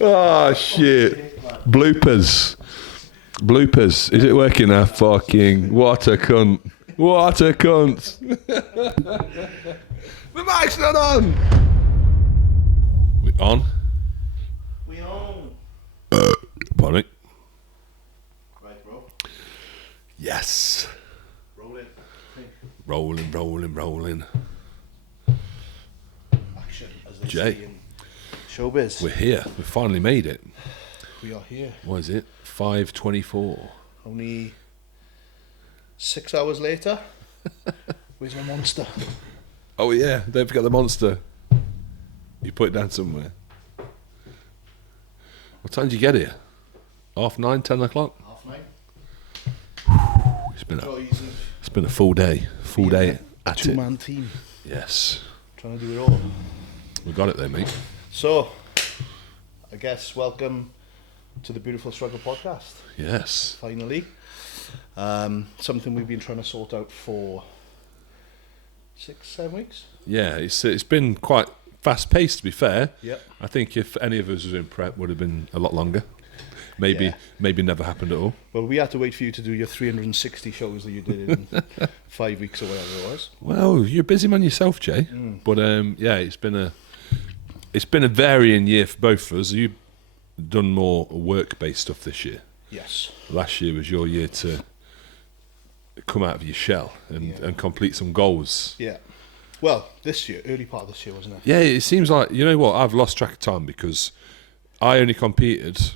Oh shit! Bloopers. Is it working now? Fucking what a cunt! What a cunt! The mic's not on. We on? We on. Pardon me. Right, bro. Yes. Rolling. Rolling. Action, as they Jay. say in showbiz. We're here. We finally made it. We are here. What is it? 5:24. Only 6 hours later. Where's my monster? Oh yeah, don't forget the monster. You put it down somewhere. What time did you get here? 9:30, 10 o'clock? 9:30. It's been a full day. Full day at it. Two-man team. Yes. Trying to do it all. We got it there, mate. So, I guess welcome to the Beautiful Struggle podcast. Yes. Finally. Something we've been trying to sort out for 6-7 weeks. Yeah, it's been quite fast paced, to be fair. Yep. I think if any of us was in prep, would have been a lot longer. Maybe never happened at all. Well, we had to wait for you to do your 360 shows that you did in 5 weeks or whatever it was. Well, you're a busy man yourself, Jay. But yeah, it's been a varying year for both of us. You've done more work-based stuff this year. Yes. Last year was your year to come out of your shell and complete some goals. Yeah. Well, this year, early part of this year, wasn't it? Yeah, it seems like, you know what, I've lost track of time because I only competed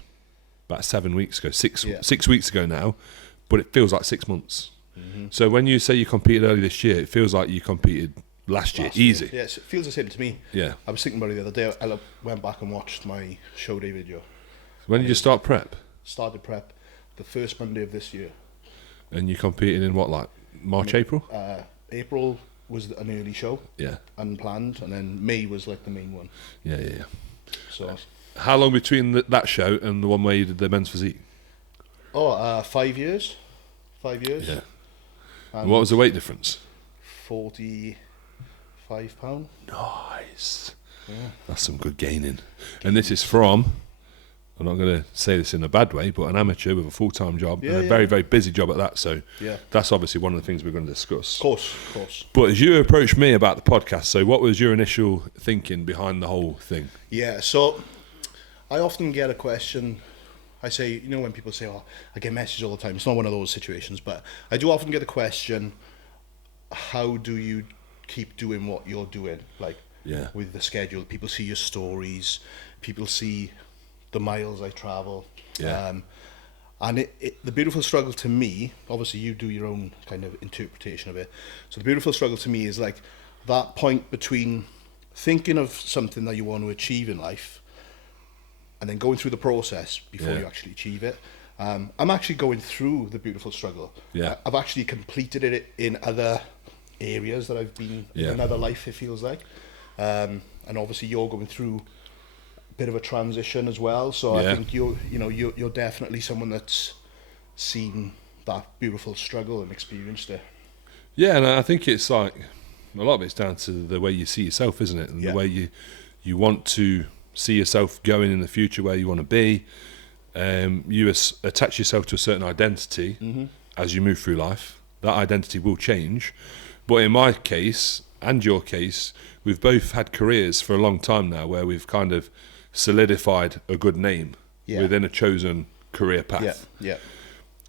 about 7 weeks ago, 6 weeks ago now, but it feels like 6 months. Mm-hmm. So when you say you competed early this year, it feels like you competed last year, easy. Yes, it feels the same to me. Yeah. I was thinking about it the other day. I went back and watched my show day video. When did you start prep? Started prep the first Monday of this year. And you competed in what, like March, April? April was an early show. Yeah. Unplanned, and then May was like the main one. Yeah. So. How long between that show and the one where you did the men's physique? 5 years. 5 years. Yeah. And what was the weight difference? 45 pound. Nice. Yeah. That's some good gaining. And this is from, I'm not going to say this in a bad way, but an amateur with a full-time job and a very, very busy job at that. So that's obviously one of the things we're going to discuss. Of course. But as you approached me about the podcast, so what was your initial thinking behind the whole thing? Yeah, so I often get a question. I say, you know, when people say, oh, I get messages all the time. It's not one of those situations, but I do often get the question, how do you keep doing what you're doing? Like, with the schedule, people see your stories, people see the miles I travel. And the beautiful struggle to me, obviously you do your own kind of interpretation of it. So the beautiful struggle to me is like that point between thinking of something that you want to achieve in life and then going through the process before you actually achieve it. I'm actually going through the beautiful struggle. Yeah. I've actually completed it in other areas that I've been in another life, it feels like. And obviously you're going through a bit of a transition as well. So I think you're definitely someone that's seen that beautiful struggle and experienced it. Yeah, and I think it's like, a lot of it's down to the way you see yourself, isn't it? And the way you want to see yourself going in the future, where you want to be. You attach yourself to a certain identity as you move through life. That identity will change. But in my case, and your case, we've both had careers for a long time now where we've kind of solidified a good name within a chosen career path. Yeah.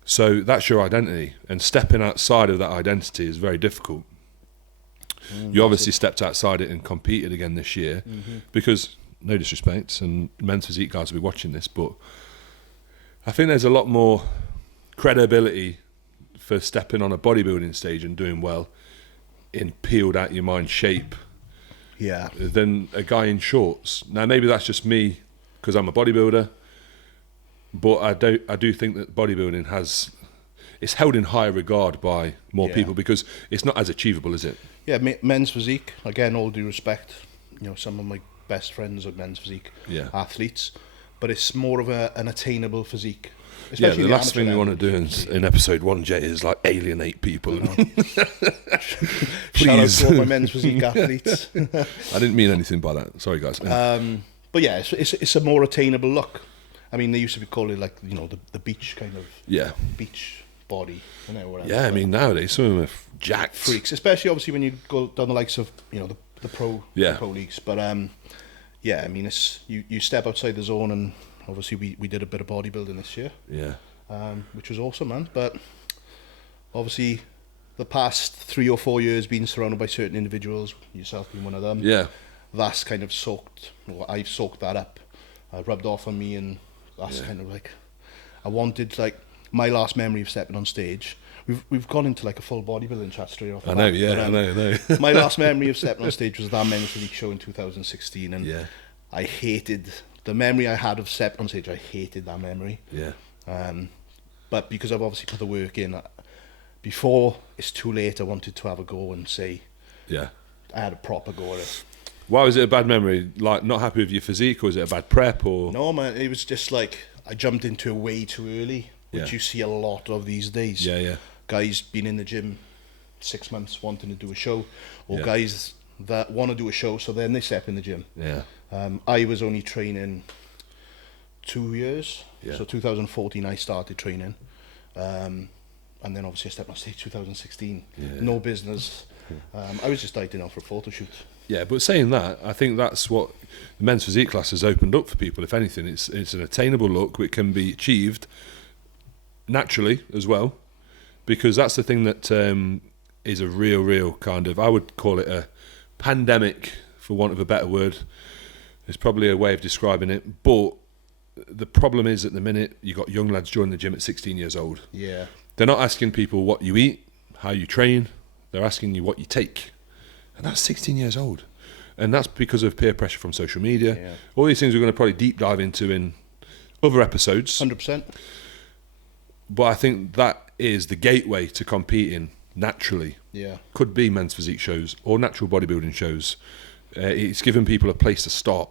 So that's your identity. And stepping outside of that identity is very difficult. You obviously stepped outside it and competed again this year because, no disrespect, and men's physique guys will be watching this, but I think there's a lot more credibility for stepping on a bodybuilding stage and doing well in peeled out your mind shape than a guy in shorts. Now maybe that's just me because I'm a bodybuilder, but I do think that bodybuilding it's held in high regard by more people because it's not as achievable, is it? Yeah, men's physique, again, all due respect, you know, some of my best friends are men's physique athletes, but it's more of an attainable physique. The last thing we want to do in episode 1, Jay, is like alienate people. Shout out to all my men's physique athletes. I didn't mean anything by that. Sorry, guys. But yeah, it's a more attainable look. I mean, they used to be called it like, you know, the beach kind of beach body, you know, whatever. Yeah, I mean, nowadays some of them are jacked freaks, especially obviously when you go down the likes of, you know, the pro leagues. But yeah, I mean, it's you step outside the zone, and obviously we did a bit of bodybuilding this year. Yeah. Which was awesome, man. But obviously, the past 3 or 4 years being surrounded by certain individuals, yourself being one of them. Yeah. That's kind of I've soaked that up, rubbed off on me, and that's kind of like, I wanted, like, my last memory of stepping on stage. We've gone into like a full bodybuilding chat straight off the bat. I know. My last memory of stepping on stage was that men's physique show in 2016, and I hated the memory I had of stepping on stage. I hated that memory. Yeah. But because I've obviously put the work in, before it's too late, I wanted to have a go and say, I had a proper go at it. Why was it a bad memory? Like, not happy with your physique, or was it a bad prep? Or no, man, it was just like I jumped into it way too early, which you see a lot of these days. Yeah. Guys been in the gym 6 months wanting to do a show, or guys that want to do a show, so then they step in the gym. Yeah. I was only training 2 years. Yeah. So 2014 I started training, and then obviously I stepped on stage 2016. No business. I was just dieting out for a photo shoot. Yeah, but saying that, I think that's what the men's physique class has opened up for people. If anything, it's an attainable look which can be achieved naturally as well, because that's the thing that is a real kind of, I would call it a pandemic, for want of a better word. It's probably a way of describing it, but the problem is, at the minute, you've got young lads joining the gym at 16 years old. Yeah. They're not asking people what you eat, how you train. They're asking you what you take. And that's 16 years old. And that's because of peer pressure from social media. Yeah. All these things we're going to probably deep dive into in other episodes. 100%. But I think that is the gateway to competing naturally. Yeah. Could be men's physique shows or natural bodybuilding shows. It's given people a place to start.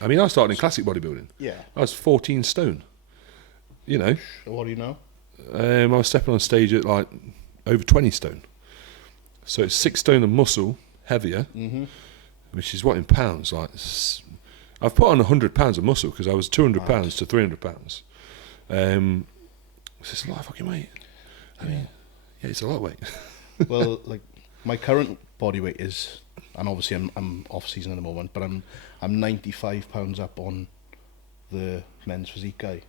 I mean, I started in classic bodybuilding. Yeah. I was 14 stone. You know. What do you know? I was stepping on stage at like over 20 stone. So it's 6 stone of muscle, heavier, which is what in pounds? Like, I've put on 100 pounds of muscle because I was 200 pounds to 300 pounds. It's a lot of fucking weight. I mean, it's a lot of weight. Well, like, my current body weight is, and obviously I'm off season at the moment, but I'm 95 pounds up on the men's physique guy.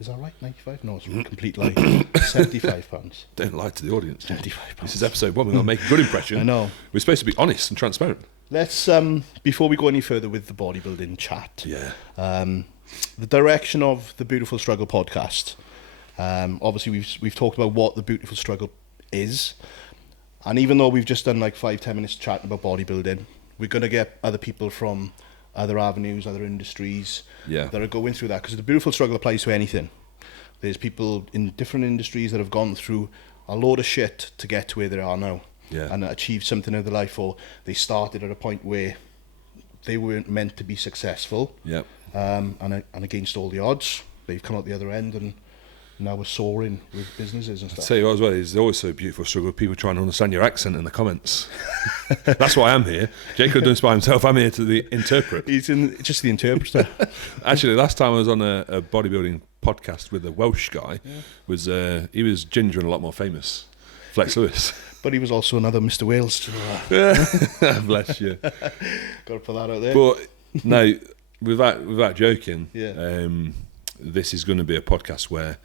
Is that right? 95? No, it's a complete lie. 75 pounds. Don't lie to the audience. 75 pounds. This is episode 1. We're going to make a good impression. I know. We're supposed to be honest and transparent. Let's, before we go any further with the bodybuilding chat, the direction of the Beautiful Struggle podcast. Obviously, we've talked about what the Beautiful Struggle is. And even though we've just done like 5-10 minutes chatting about bodybuilding, we're going to get other people from other avenues, other industries that are going through that, because the Beautiful Struggle applies to anything. There's people in different industries that have gone through a load of shit to get to where they are now and achieved something in their life, or they started at a point where they weren't meant to be successful, and against all the odds they've come out the other end, and now we're soaring with businesses and stuff. I'll tell you what as well, there's always a beautiful struggle with people trying to understand your accent in the comments. That's why I'm here. Jake could have done this by himself. I'm here to interpret. He's just the interpreter. Actually, last time I was on a bodybuilding podcast with a Welsh guy, he was ginger and a lot more famous. Flex Lewis. But he was also another Mr. Wales. Bless you. Got to put that out there. But no, without joking, this is going to be a podcast where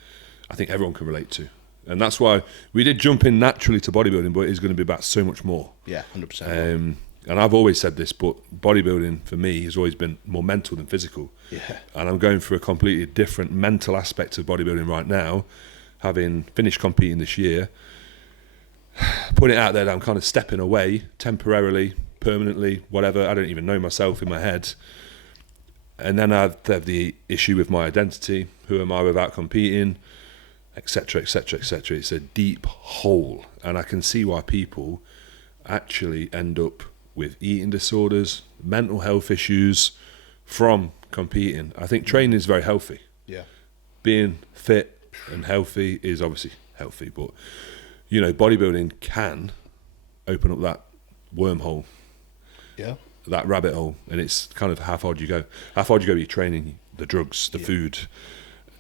I think everyone can relate to. And that's why we did jump in naturally to bodybuilding, but it's going to be about so much more. Yeah, 100%. And I've always said this, but bodybuilding for me has always been more mental than physical. Yeah. And I'm going through a completely different mental aspect of bodybuilding right now, having finished competing this year. Putting it out there that I'm kind of stepping away temporarily, permanently, whatever. I don't even know myself in my head. And then I have the issue with my identity. Who am I without competing? Etc., etc., etc. It's a deep hole. And I can see why people actually end up with eating disorders, mental health issues from competing. I think training is very healthy. Yeah. Being fit and healthy is obviously healthy, but you know, bodybuilding can open up that wormhole. Yeah. that rabbit hole, and it's kind of how far do you go? How far do you go with your training, the drugs, the food?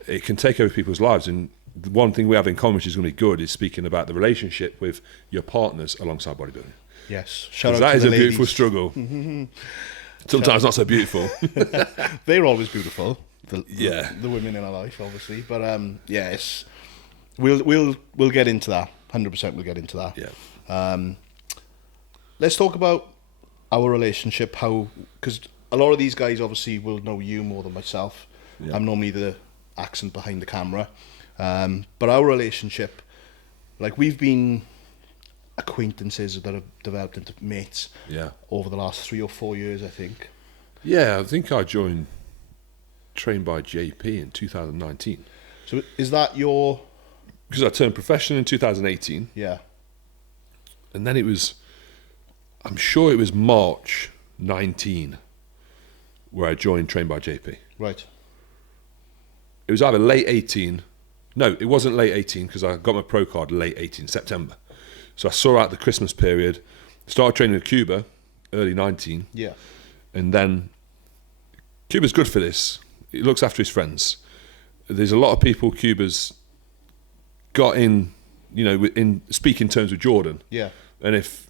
It can take over people's lives, and the one thing we have in common, which is going to be good, is speaking about the relationship with your partners alongside bodybuilding. Yes, that is a beautiful struggle. Sometimes not so beautiful. They're always beautiful. The women in our life, obviously, but yes, we'll get into that. 100%, we'll get into that. Yeah. Let's talk about our relationship. Because a lot of these guys obviously will know you more than myself. Yeah. I'm normally the accent behind the camera, but our relationship, like, we've been acquaintances that have developed into mates over the last 3 or 4 years, I think. Yeah, I think I joined Trained by JP in 2019. So is that your... Because I turned professional in 2018. Yeah. And then I'm sure it was March 19 where I joined Trained by JP. Right. It was either late 18. No, it wasn't late 18 because I got my pro card late 18, September. So I saw out the Christmas period, started training with Cuba, early 19. Yeah. And then Cuba's good for this. He looks after his friends. There's a lot of people Cuba's got in speaking terms with Jordan. Yeah. And if,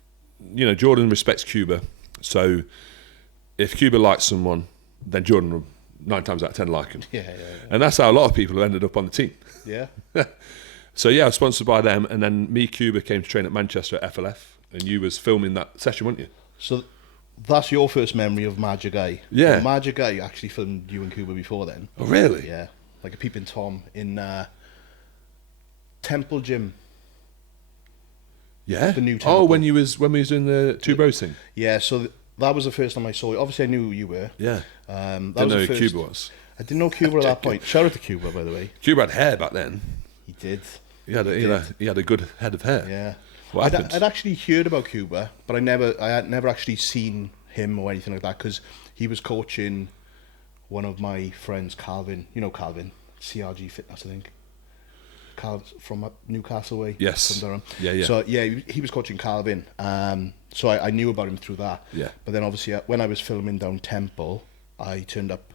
Jordan respects Cuba, so if Cuba likes someone, then Jordan will 9 times out of 10 like him. Yeah. And that's how a lot of people have ended up on the team. Yeah. So I was sponsored by them, and then me, Cuba, came to train at Manchester at FLF, and you was filming that session, weren't you? So that's your first memory of Magic Guy. Yeah. Magic Guy actually filmed you and Cuba before then. Oh, really? Yeah. Like a peeping Tom in Temple Gym. Yeah. The new temple. Oh, when we was doing the two bros thing. Yeah. So that was the first time I saw you. Obviously, I knew who you were. Yeah. That Didn't was know the who first... Cuba was. I didn't know Cuba at that point. Shout out to Cuba, by the way. Cuba had hair back then. He did. He had a good head of hair. Yeah. What happened? I'd actually heard about Cuba, but I had never actually seen him or anything like that, because he was coaching one of my friends, Calvin. You know Calvin, CRG Fitness, I think. From Newcastle way. Yes. From Durham. Yeah. So he was coaching Calvin. So I knew about him through that. Yeah. But then obviously when I was filming down Temple, I turned up.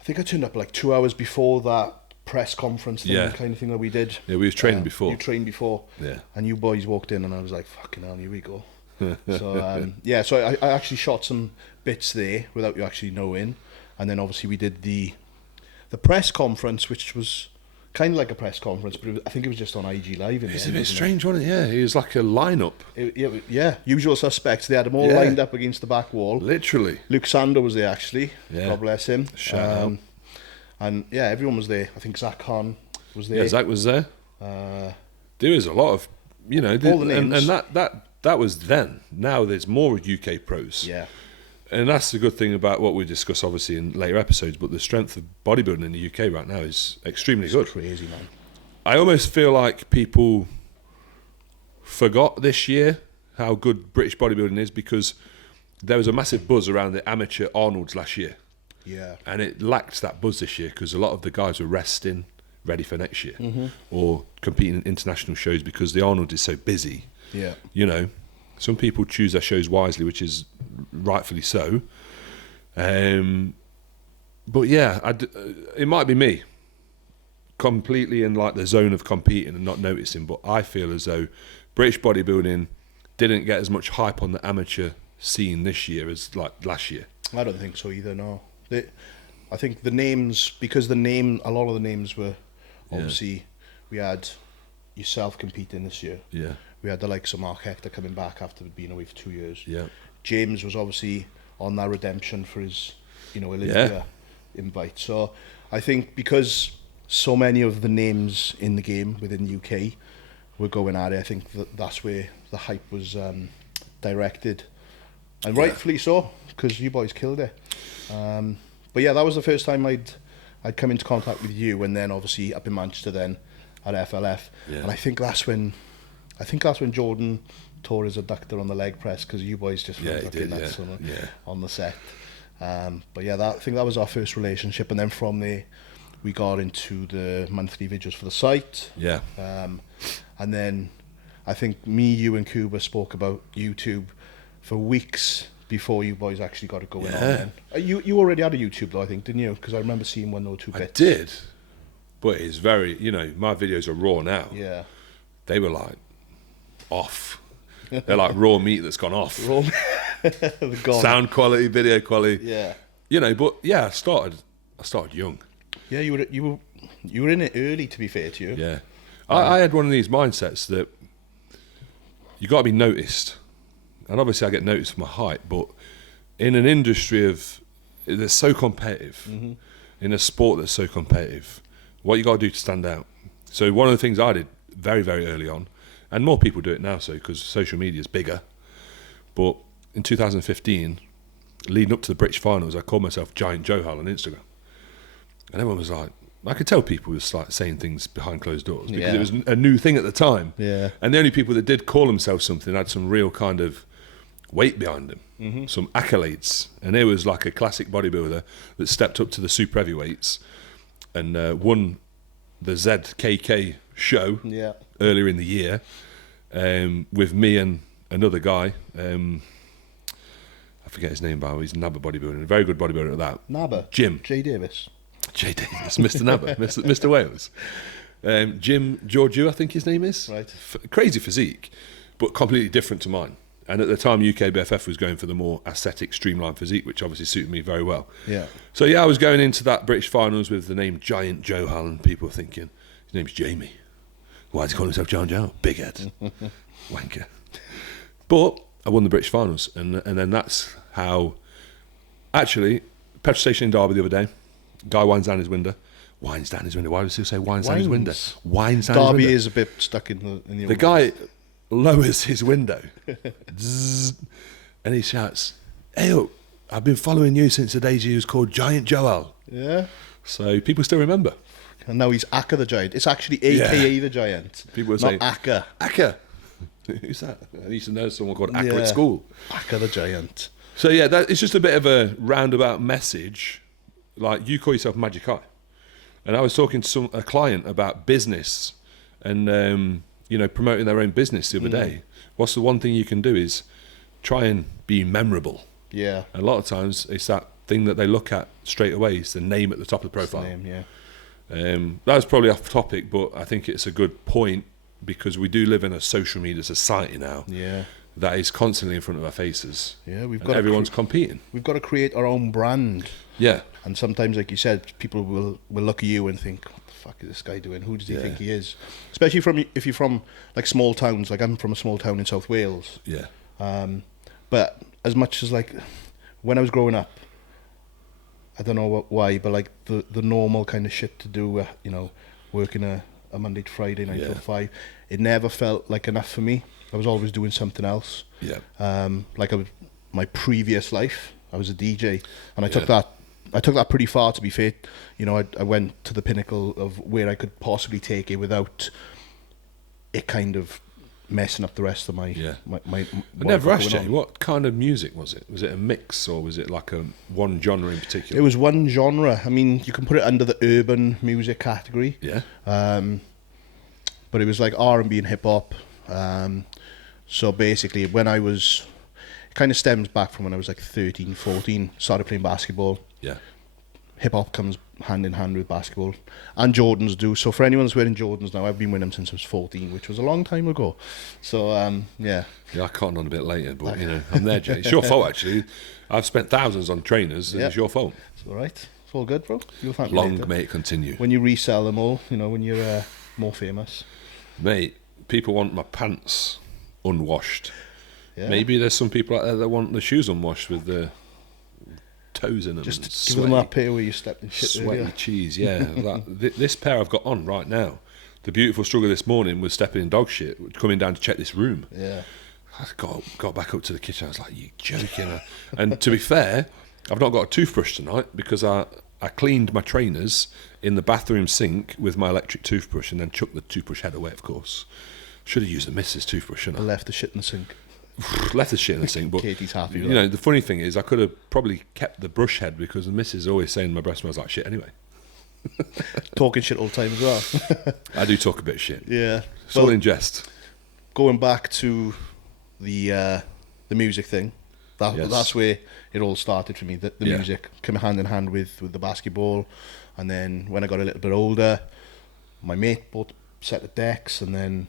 I think I turned up like 2 hours before that press conference thing, kind of thing that we did. Yeah, we was training before. You trained before. Yeah. And you boys walked in, and I was like, fucking hell, here we go. So so I actually shot some bits there without you actually knowing, and then obviously we did the press conference, which was kind of like a press conference, but I think it was just on IG Live. It's a bit strange, wasn't it? Yeah, it was like a lineup. Usual suspects. They had them all lined up against the back wall. Literally. Luke Sander was there actually. Yeah. God bless him. Shout out. And everyone was there. I think Zach Hahn was there. Yeah, Zach was there. There was a lot of, all the names. and that was then. Now there's more UK pros. Yeah. And that's the good thing about what we discuss, obviously, in later episodes, but the strength of bodybuilding in the UK right now is extremely good. Crazy, man. I almost feel like people forgot this year how good British bodybuilding is, because there was a massive buzz around the amateur Arnolds last year. Yeah. And it lacked that buzz this year because a lot of the guys were resting, ready for next year, or competing in international shows because the Arnold is so busy. Yeah. Some people choose their shows wisely, which is rightfully so. But yeah, it might be me completely in like the zone of competing and not noticing, but I feel as though British bodybuilding didn't get as much hype on the amateur scene this year as like last year. I don't think so either, no. I think the names, because a lot of the names were obviously, we had yourself competing this year. Yeah. We had the likes of Mark Hector coming back after being away for 2 years. Yeah. James was obviously on that redemption for his, Olympia invite. So I think because so many of the names in the game within the UK were going at it, I think that's where the hype was directed. And rightfully so, because you boys killed it. But yeah, that was the first time I'd come into contact with you, and then obviously up in Manchester then at FLF. Yeah. And I think that's when Jordan tore his adductor on the leg press, because you boys just went fucking nuts on the set. But yeah, I think that was our first relationship, and then from there we got into the monthly videos for the site. Yeah. And then I think me, you and Cuba spoke about YouTube for weeks before you boys actually got it going on. Yeah. Then. You already had a YouTube though, I think, didn't you? Because I remember seeing one or two I bits. did, but it's very, my videos are raw now. Yeah. They were like off. They're like raw meat that's gone off. They're gone. Sound quality, video quality. Yeah. But yeah, I started young. Yeah, you were in it early, to be fair to you. Yeah. I had one of these mindsets that you got to be noticed. And obviously I get noticed for my height, but in an industry that's so competitive, in a sport that's so competitive, what you got to do to stand out. So one of the things I did very, very early on, and more people do it now, so because social media is bigger, but in 2015, leading up to the British finals, I called myself Giant Joe Hall on Instagram. And everyone was like, I could tell people was like saying things behind closed doors because it was a new thing at the time. Yeah. And the only people that did call themselves something had some real kind of weight behind them, some accolades. And there was like a classic bodybuilder that stepped up to the super heavyweights and won the ZKK show earlier in the year with me and another guy. I forget his name, but he's another bodybuilder, a very good bodybuilder at that. Nabba. Jim. J. Davis, Mr. Nabba, Mr. Wales. Jim Georgiou, I think his name is. Right. Crazy physique, but completely different to mine. And at the time, UKBFF was going for the more aesthetic, streamlined physique, which obviously suited me very well. Yeah. So yeah, I was going into that British finals with the name Giant Joe Hall, and people were thinking, his name's Jamie. Why does he call himself Giant Joe? Big head. Wanker. But I won the British finals, and then that's how... Actually, petrol station in Derby the other day, guy winds down his window. Winds down his window. Why does he say winds down his window? Winds down his window. Derby is a bit stuck in the The guy lowers his window. Zzz, and he shouts, "Hey, up, I've been following you since the days you was called Giant Joel." Yeah. So people still remember. And now he's Akka the Giant. It's actually AKA the Giant. People were not saying, Akka. Akka. Who's that? I used to know someone called Akka at school. Akka the Giant. So yeah, it's just a bit of a roundabout message. Like, you call yourself Magic Eye. And I was talking to a client about business and, promoting their own business the other day. What's the one thing you can do is try and be memorable. Yeah. And a lot of times it's that thing that they look at straight away. It's the name at the top of the profile. Name, yeah. That was probably off topic, but I think it's a good point because we do live in a social media society now. Yeah. That is constantly in front of our faces. Yeah, everyone's competing. We've got to create our own brand. Yeah. And sometimes, like you said, people will look at you and think, what the fuck is this guy doing? Who does he think he is? Especially if you're from like small towns, like I'm from a small town in South Wales. Yeah. But as much as like when I was growing up, I don't know why, but like the normal kind of shit to do, working a Monday to Friday, 9 till 5, it never felt like enough for me. I was always doing something else. Yeah. My previous life, I was a DJ, and I took that pretty far, to be fair. I went to the pinnacle of where I could possibly take it without it kind of messing up the rest of my. I never asked you, what kind of music was it? Was it a mix, or was it like one genre in particular? It was one genre. I mean, you can put it under the urban music category. Yeah. But it was like R&B and hip hop. So basically, it kind of stems back from when I was like 13, 14, started playing basketball. Yeah. Hip hop comes hand in hand with basketball, and Jordans do. So for anyone that's wearing Jordans now, I've been wearing them since I was 14, which was a long time ago. So yeah. Yeah, I caught on a bit later, but I'm there, Jay. It's your fault, actually. I've spent thousands on trainers, and it's your fault. It's all right. It's all good, bro. You'll thank me Long later. may it continue. When you resell them all, when you're more famous. Mate, people want my pants unwashed. Yeah. Maybe there's some people out there that want the shoes unwashed with the toes in them. Just give them that pair where you stepped in shit. Sweaty cheese, yeah. This pair I've got on right now, the beautiful struggle this morning was stepping in dog shit, coming down to check this room. Yeah. I got back up to the kitchen. I was like, "You joking?" And to be fair, I've not got a toothbrush tonight because I cleaned my trainers in the bathroom sink with my electric toothbrush and then chucked the toothbrush head away, of course. Should have used the missus toothbrush, shouldn't I? I left the shit in the sink. Left the shit in the sink, but Katie's happy with that. The funny thing is I could have probably kept the brush head because the missus is always saying my breath smells like shit anyway. Talking shit all the time as well. I do talk a bit of shit. Yeah. It's all in jest. Going back to the music thing, That's where it all started for me. The Yeah. music came hand in hand with the basketball, and then when I got a little bit older, my mate bought a set of decks, and then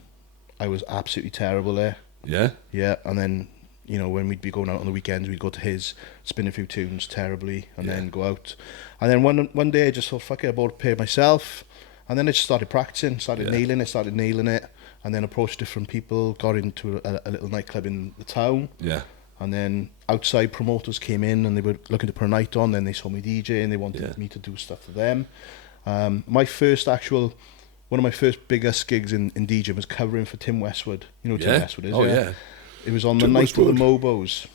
I was absolutely terrible there. Yeah. Yeah, and then when we'd be going out on the weekends, we'd go to his, spin a few tunes terribly, and then go out. And then one day I just thought, fuck it, I bought a pair myself, and then I just started practicing, started nailing it, and then approached different people, got into a little nightclub in the town. Yeah. And then outside promoters came in and they were looking to put a night on. Then they saw me DJ and they wanted me to do stuff for them. One of my first biggest gigs in DJing was covering for Tim Westwood. You know who Tim Westwood is? Oh, yeah. It was on the night of the Mobos.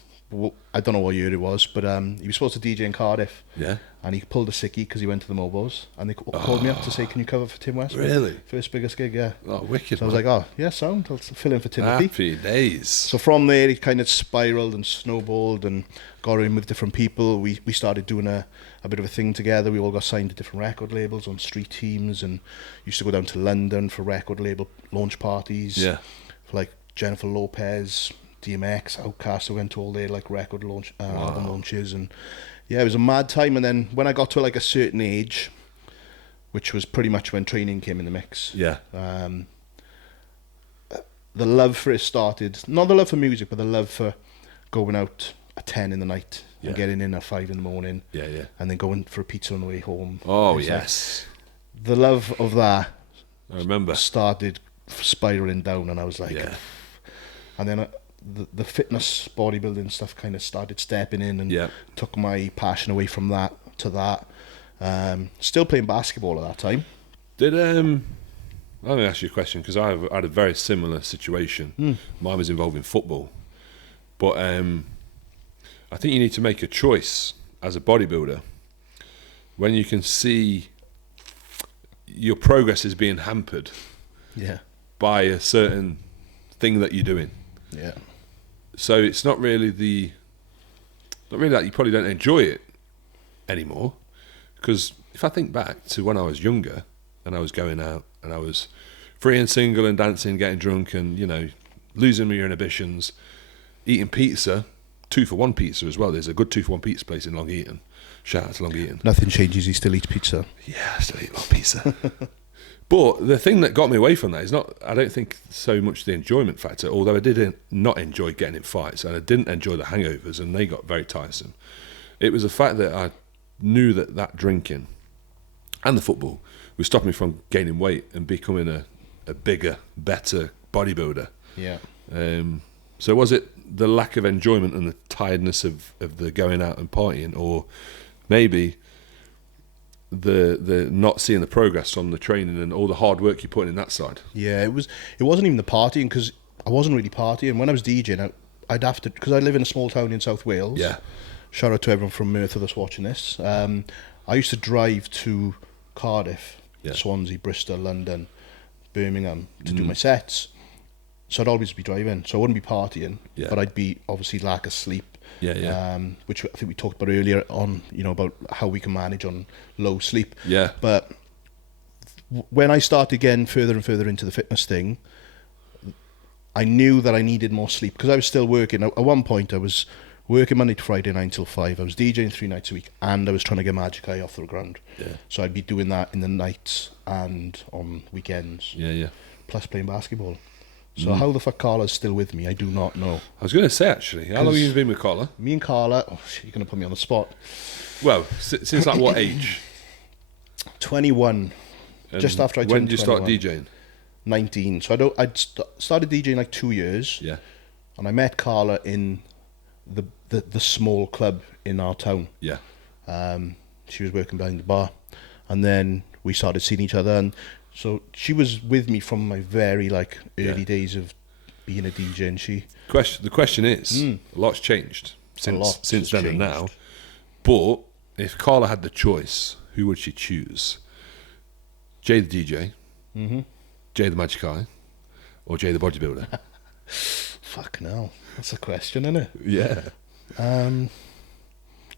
I don't know what year it was, but he was supposed to DJ in Cardiff. Yeah. And he pulled a sickie because he went to the Mobos. And they called me up to say, can you cover for Tim Westwood? Really? First biggest gig, yeah. Oh, wicked. So I was like, oh, yeah, sound. I'll fill in for Timothy. Happy days. So from there, it kind of spiraled and snowballed and got in with different people. We started doing a bit of a thing together. We all got signed to different record labels on street teams and used to go down to London for record label launch parties. Yeah. For like Jennifer Lopez, DMX, Outkast. I went to all their like record launch album launches, and yeah, it was a mad time. And then when I got to like a certain age, which was pretty much when training came in the mix, Yeah. the love for it started. Not the love for music, but the love for going out at 10 in the night and getting in at 5 in the morning. Yeah, yeah. And then going for a pizza on the way home. Oh, It's yes. like, the love of that I remember. started spiraling down, and I was like, Yeah. and then the fitness bodybuilding stuff kind of started stepping in and took my passion away from that to that. Still playing basketball at that time. Did let me ask you a question, because I had a very similar situation. Mine was involving football, but I think you need to make a choice as a bodybuilder when you can see your progress is being hampered by a certain thing that you're doing. Yeah. So it's not really that you probably don't enjoy it anymore. Because if I think back to when I was younger and I was going out and I was free and single and dancing, getting drunk and, losing my inhibitions, eating pizza, 2-for-1 pizza as well. There's a good 2-for-1 pizza place in Long Eaton. Shout out to Long Eaton. Nothing changes, he still eats pizza. Yeah, I still eat a lot of pizza. But the thing that got me away from that is not, I don't think so much the enjoyment factor, although I did not enjoy getting in fights and I didn't enjoy the hangovers and they got very tiresome. It was the fact that I knew that drinking and the football was stopping me from gaining weight and becoming a bigger, better bodybuilder. Yeah. So was it the lack of enjoyment and the tiredness of the going out and partying, or maybe the not seeing the progress on the training and all the hard work you put in that side? Yeah, it wasn't even the partying, because I wasn't really partying. When I was DJing, I'd have to, because I live in a small town in South Wales. Yeah. Shout out to everyone from Merthyr that's watching this. I used to drive to Cardiff, Swansea, Bristol, London, Birmingham to do my sets. So I'd always be driving. So I wouldn't be partying, but I'd be obviously lack of sleep. Which I think we talked about earlier on, about how we can manage on low sleep. Yeah. But when I started getting further and further into the fitness thing, I knew that I needed more sleep, because I was still working. At one point, I was working Monday to Friday, 9 till 5. I was DJing 3 nights a week, and I was trying to get Magic Eye off the ground. Yeah. So I'd be doing that in the nights and on weekends. Yeah. Plus playing basketball. So how the fuck Carla's still with me, I do not know. I was going to say, actually, how long have you been with Carla? Me and Carla, you're going to put me on the spot. Well, since like what age? 21. And just after I turned 21. When did you start DJing? 19. So I'd started DJing like 2 years. Yeah. And I met Carla in the small club in our town. Yeah. She was working behind the bar. And then we started seeing each other, and so she was with me from my very early days of being a DJ, and The question is, a lot's changed since then and now. But if Carla had the choice, who would she choose? Jay the DJ, Jay the Magic Eye, or Jay the Bodybuilder? Fuck no, that's a question, isn't it? Yeah.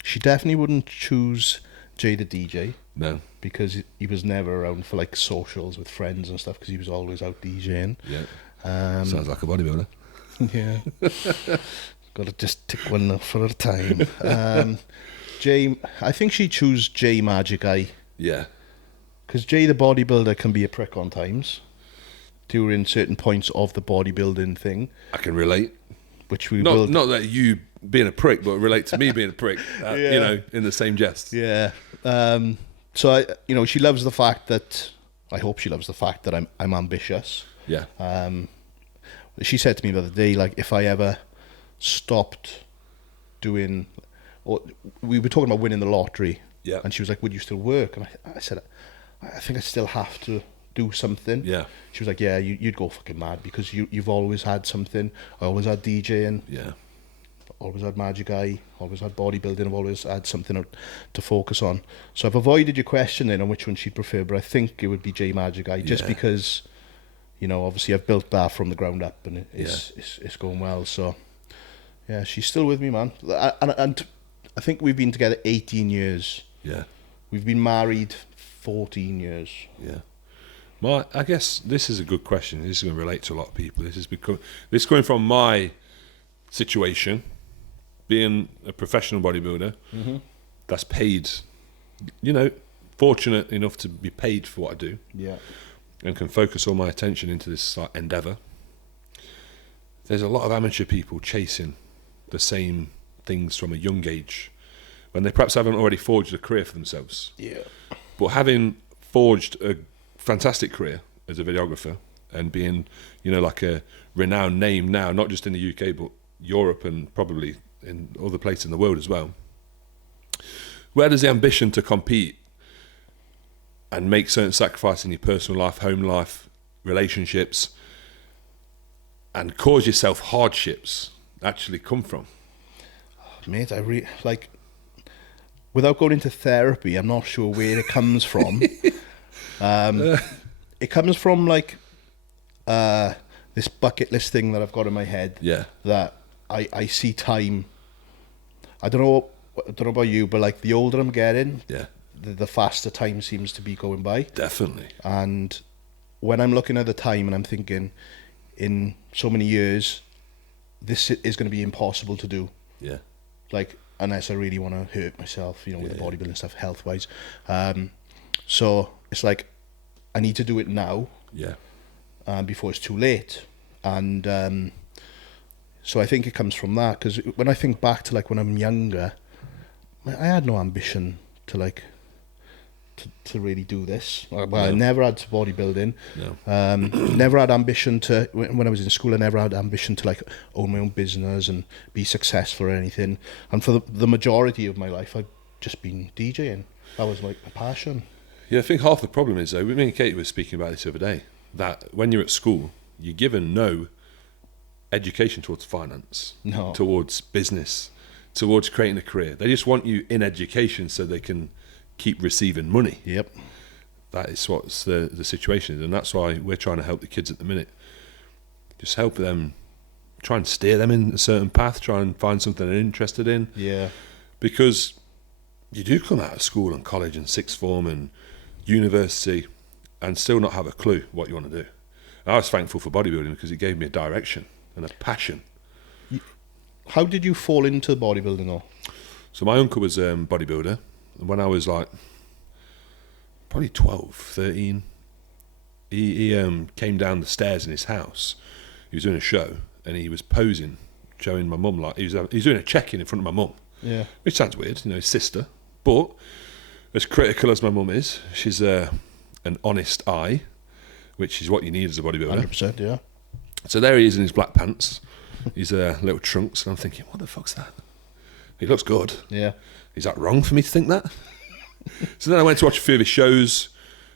She definitely wouldn't choose Jay the DJ. No. Because he was never around for socials with friends and stuff, because he was always out DJing. Yeah. Sounds like a bodybuilder. Yeah. Got to just tick one off for a time. Jay, I think she'd choose Jay Magic Eye. Yeah. Because Jay the bodybuilder can be a prick on times during certain points of the bodybuilding thing. I can relate. Which we not will... not that you being a prick, but relate to me being a prick. You know, in the same jest. Yeah. So I, you know, she loves the fact that, I hope she loves the fact that I'm ambitious. Yeah. She said to me the other day, like, if I ever stopped doing, or we were talking about winning the lottery. Yeah. And she was like, would you still work? And I said, I think I still have to do something. Yeah. She was like, yeah, you'd go fucking mad because you've always had something. I always had DJing. Yeah. Always had Magic Eye, always had bodybuilding, I've always had something to focus on. So I've avoided your question then on which one she'd prefer, but I think it would be J Magic Eye, just because, you know, obviously I've built that from the ground up and it's going well. So, yeah, she's still with me, man. And I think we've been together 18 years. Yeah. We've been married 14 years. Yeah. Well, I guess this is a good question. This is going to relate to a lot of people. This is coming from my situation. Being a professional bodybuilder, that's paid, you know, fortunate enough to be paid for what I do, and can focus all my attention into this endeavour. There's a lot of amateur people chasing the same things from a young age, when they perhaps haven't already forged a career for themselves. Yeah. But having forged a fantastic career as a videographer and being, you know, like a renowned name now, not just in the UK, but Europe and probably in other places in the world as well. Where does the ambition to compete and make certain sacrifices in your personal life, home life, relationships, and cause yourself hardships actually come from? Oh, mate, like, without going into therapy, I'm not sure where it comes from. It comes from like this bucket list thing that I've got in my head. Yeah. That I see time. I don't know about you, but like the older I'm getting, the faster time seems to be going by. Definitely. And when I'm looking at the time and I'm thinking, in so many years, this is going to be impossible to do. Yeah. Like, unless I really want to hurt myself, you know, with the bodybuilding stuff, health-wise. So it's like, I need to do it now. Yeah. Before it's too late. And so I think it comes from that, because when I think back to like when I'm younger, I had no ambition to like to really do this. Well, no. I never had bodybuilding. No. Never had ambition to, when I was in school, I never had ambition to like own my own business and be successful or anything. And for the majority of my life, I've just been DJing. That was like my passion. Yeah, I think half the problem is, though, me and Katie were speaking about this the other day, that when you're at school, you're given no education towards finance, towards business, towards creating a career. They just want you in education so they can keep receiving money. Yep. That is what's the situation is, and that's why we're trying to help the kids at the minute. Just help them, try and steer them in a certain path, try and find something they're interested in. Yeah. Because you do come out of school and college and sixth form and university and still not have a clue what you want to do. I was thankful for bodybuilding because it gave me a direction and a passion. How did you fall into bodybuilding though? So my uncle was a bodybuilder. When I was like probably 12, 13, he came down the stairs in his house. He was doing a show and he was posing, showing my mum, like he was doing a check-in in front of my mum. Yeah. Which sounds weird, you know, his sister. But as critical as my mum is, she's an honest eye, which is what you need as a bodybuilder. 100%, yeah. So there he is in his black pants, his little trunks, and I'm thinking, what the fuck's that? He looks good. Yeah. Is that wrong for me to think that? So then I went to watch a few of his shows,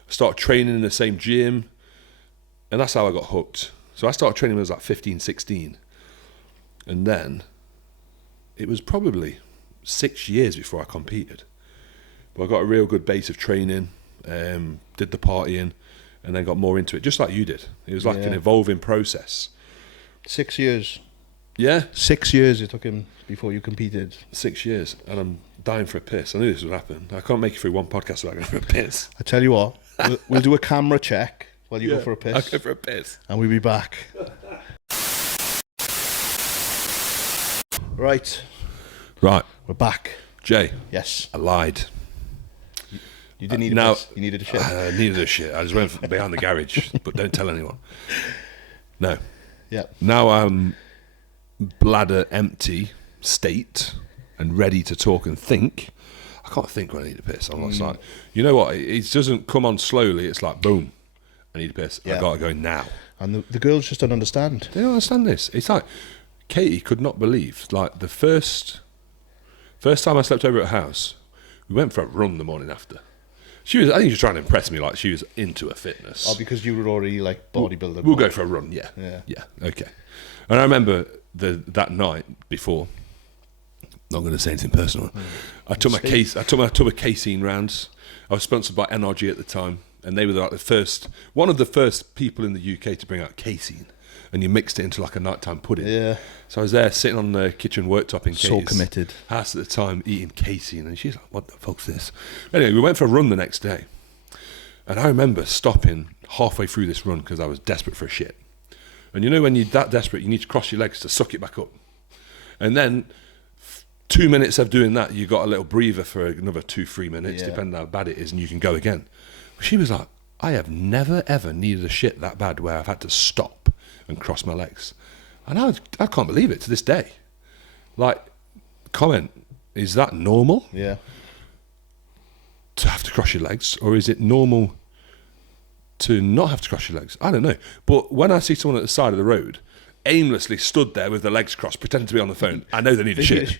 started training in the same gym, and that's how I got hooked. So I started training when I was like 15, 16. And then it was probably 6 years before I competed. But I got a real good base of training, did the partying, and then got more into it, just like you did. It was like an evolving process. 6 years. Yeah. 6 years it took him before you competed. 6 years, and I'm dying for a piss. I knew this would happen. I can't make it through one podcast without going for a piss. I tell you what, we'll do a camera check while you go for a piss. I'll go for a piss. And we'll be back. Right. Right. We're back. Jay. Yes. I lied. You didn't need a now, piss. You needed a shit. I needed a shit. I just went behind the garage, but don't tell anyone. No. Yeah. Now I'm bladder empty state and ready to talk and think. I can't think when I need a piss. I'm just like, you know what? It doesn't come on slowly. It's like, boom, I need a piss. Yeah. I got to go now. And the girls just don't understand. They don't understand this. It's like, Katie could not believe, like, the first time I slept over at her house, we went for a run the morning after. I think she was trying to impress me, like she was into her fitness. Oh, because you were already like bodybuilder. We'll go for a run, yeah. Okay. And I remember that night before. Not going to say anything personal. I took my casein rounds. I was sponsored by NRG at the time, and they were like one of the first people in the UK to bring out casein, and you mixed it into like a nighttime pudding. Yeah. So I was there sitting on the kitchen worktop in Katie's So committed. house at the time, eating casein, and she's like, "What the fuck's this?" Anyway, we went for a run the next day, and I remember stopping halfway through this run because I was desperate for a shit. And you know when you're that desperate, you need to cross your legs to suck it back up, and then 2 minutes of doing that, you got a little breather for another 2-3 minutes, depending on how bad it is, and you can go again. But she was like, I have never ever needed a shit that bad where I've had to stop and cross my legs. And I can't believe it to this day. Like, comment, is that normal? Yeah. To have to cross your legs? Or is it normal to not have to cross your legs? I don't know. But when I see someone at the side of the road, aimlessly stood there with their legs crossed, pretending to be on the phone, I know they need a shit.